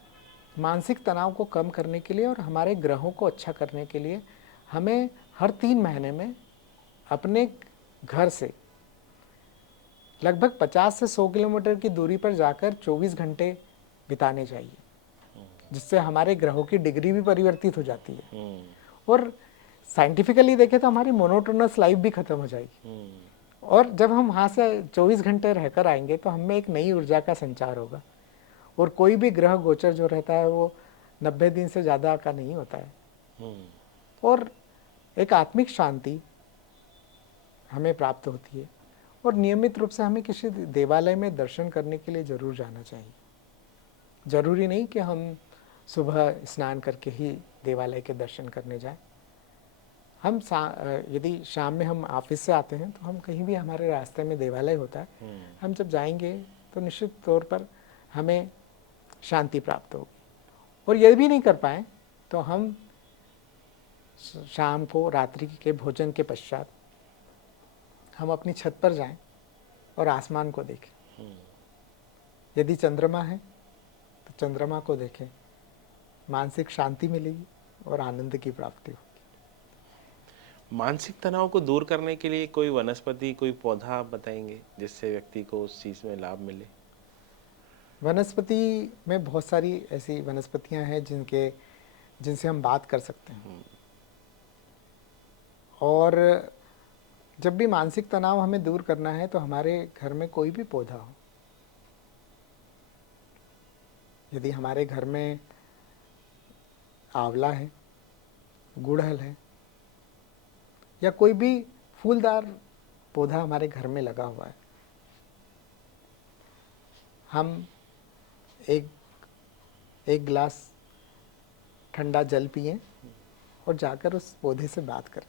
मानसिक तनाव को कम करने के लिए और हमारे ग्रहों को अच्छा करने के लिए हमें हर 3 महीने में अपने घर से लगभग 50 से 100 किलोमीटर की दूरी पर जाकर 24 घंटे बिताने चाहिए, जिससे हमारे ग्रहों की डिग्री भी परिवर्तित हो जाती है और साइंटिफिकली देखें तो हमारी मोनोटोनस लाइफ भी खत्म हो जाएगी। और जब हम वहाँ से 24 घंटे रहकर आएंगे तो हमें एक नई ऊर्जा का संचार होगा। और कोई भी ग्रह गोचर जो रहता है वो 90 दिन से ज़्यादा का नहीं होता है और एक आत्मिक शांति हमें प्राप्त होती है। और नियमित रूप से हमें किसी देवालय में दर्शन करने के लिए ज़रूर जाना चाहिए। ज़रूरी नहीं कि हम सुबह स्नान करके ही देवालय के दर्शन करने जाएं। हम यदि शाम में हम ऑफिस से आते हैं तो हम कहीं भी हमारे रास्ते में देवालय होता है, हम जब जाएंगे तो निश्चित तौर पर हमें शांति प्राप्त होगी। और यदि भी नहीं कर पाएँ तो हम शाम को रात्रि के भोजन के पश्चात हम अपनी छत पर जाएं और आसमान को देखें। यदि चंद्रमा है तो चंद्रमा को देखें, मानसिक शांति मिलेगी और आनंद की प्राप्ति होगी। मानसिक तनाव को दूर करने के लिए कोई वनस्पति, कोई पौधा आप बताएंगे जिससे व्यक्ति को उस चीज़ में लाभ मिले? वनस्पति में बहुत सारी ऐसी वनस्पतियां हैं जिनसे हम बात कर सकते हैं। और जब भी मानसिक तनाव हमें दूर करना है तो हमारे घर में कोई भी पौधा हो, यदि हमारे घर में आंवला है, गुड़हल है या कोई भी फूलदार पौधा हमारे घर में लगा हुआ है, हम एक गिलास ठंडा जल पिएं और जाकर उस पौधे से बात करें।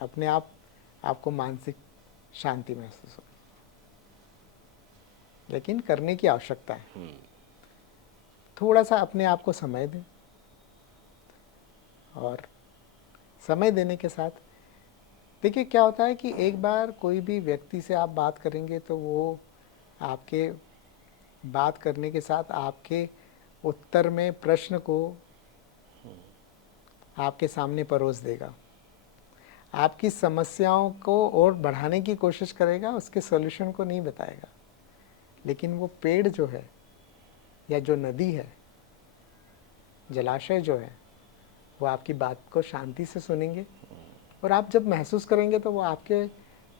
अपने आपको मानसिक शांति महसूस हो, लेकिन करने की आवश्यकता है। थोड़ा सा अपने आप को समय दें और समय देने के साथ देखिए क्या होता है कि एक बार कोई भी व्यक्ति से आप बात करेंगे तो वो आपके बात करने के साथ आपके उत्तर में प्रश्न को आपके सामने परोस देगा, आपकी समस्याओं को और बढ़ाने की कोशिश करेगा, उसके सॉल्यूशन को नहीं बताएगा। लेकिन वो पेड़ जो है या जो नदी है, जलाशय जो है, वो आपकी बात को शांति से सुनेंगे और आप जब महसूस करेंगे तो वो आपके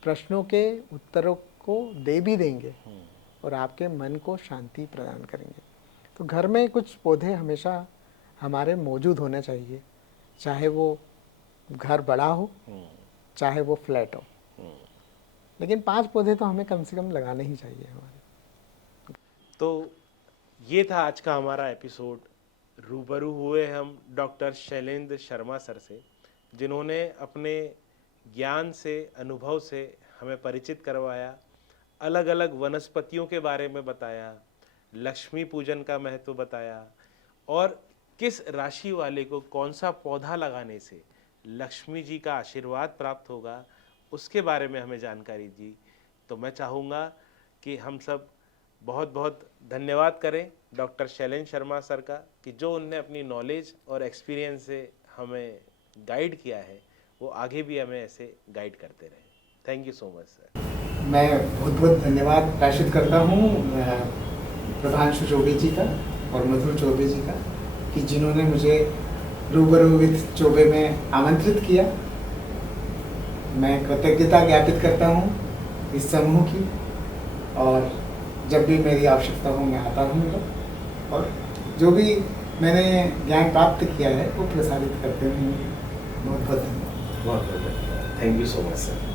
प्रश्नों के उत्तरों को दे भी देंगे और आपके मन को शांति प्रदान करेंगे। तो घर में कुछ पौधे हमेशा हमारे मौजूद होने चाहिए, चाहे वो घर बड़ा हो चाहे वो फ्लैट हो, लेकिन 5 पौधे तो हमें कम से कम लगाने ही चाहिए हमारे। तो ये था आज का हमारा एपिसोड। रूबरू हुए हम डॉक्टर शैलेंद्र शर्मा सर से, जिन्होंने अपने ज्ञान से, अनुभव से हमें परिचित करवाया, अलग अलग वनस्पतियों के बारे में बताया, लक्ष्मी पूजन का महत्व बताया और किस राशि वाले को कौन सा पौधा लगाने से लक्ष्मी जी का आशीर्वाद प्राप्त होगा, उसके बारे में हमें जानकारी दी। तो मैं चाहूँगा कि हम सब बहुत बहुत धन्यवाद करें डॉक्टर शैलेंद्र शर्मा सर का, कि जो उनने अपनी नॉलेज और एक्सपीरियंस से हमें गाइड किया है, वो आगे भी हमें ऐसे गाइड करते रहें। Thank you so much sir. मैं बहुत बहुत धन्यवाद प्रेषित करता हूँ प्रभांशु चौबे जी का और मधुर चौबे जी का, कि जिन्होंने मुझे रूबरू विद चौबे में आमंत्रित किया। मैं कृतज्ञता ज्ञापित करता हूँ इस समूह की, और जब भी मेरी आवश्यकता हो मैं आता रहूँगा, और जो भी मैंने ज्ञान प्राप्त किया है वो प्रसारित करते रहेंगे। बहुत बहुत धन्यवाद। बहुत बहुत धन्यवाद। Thank you so much sir.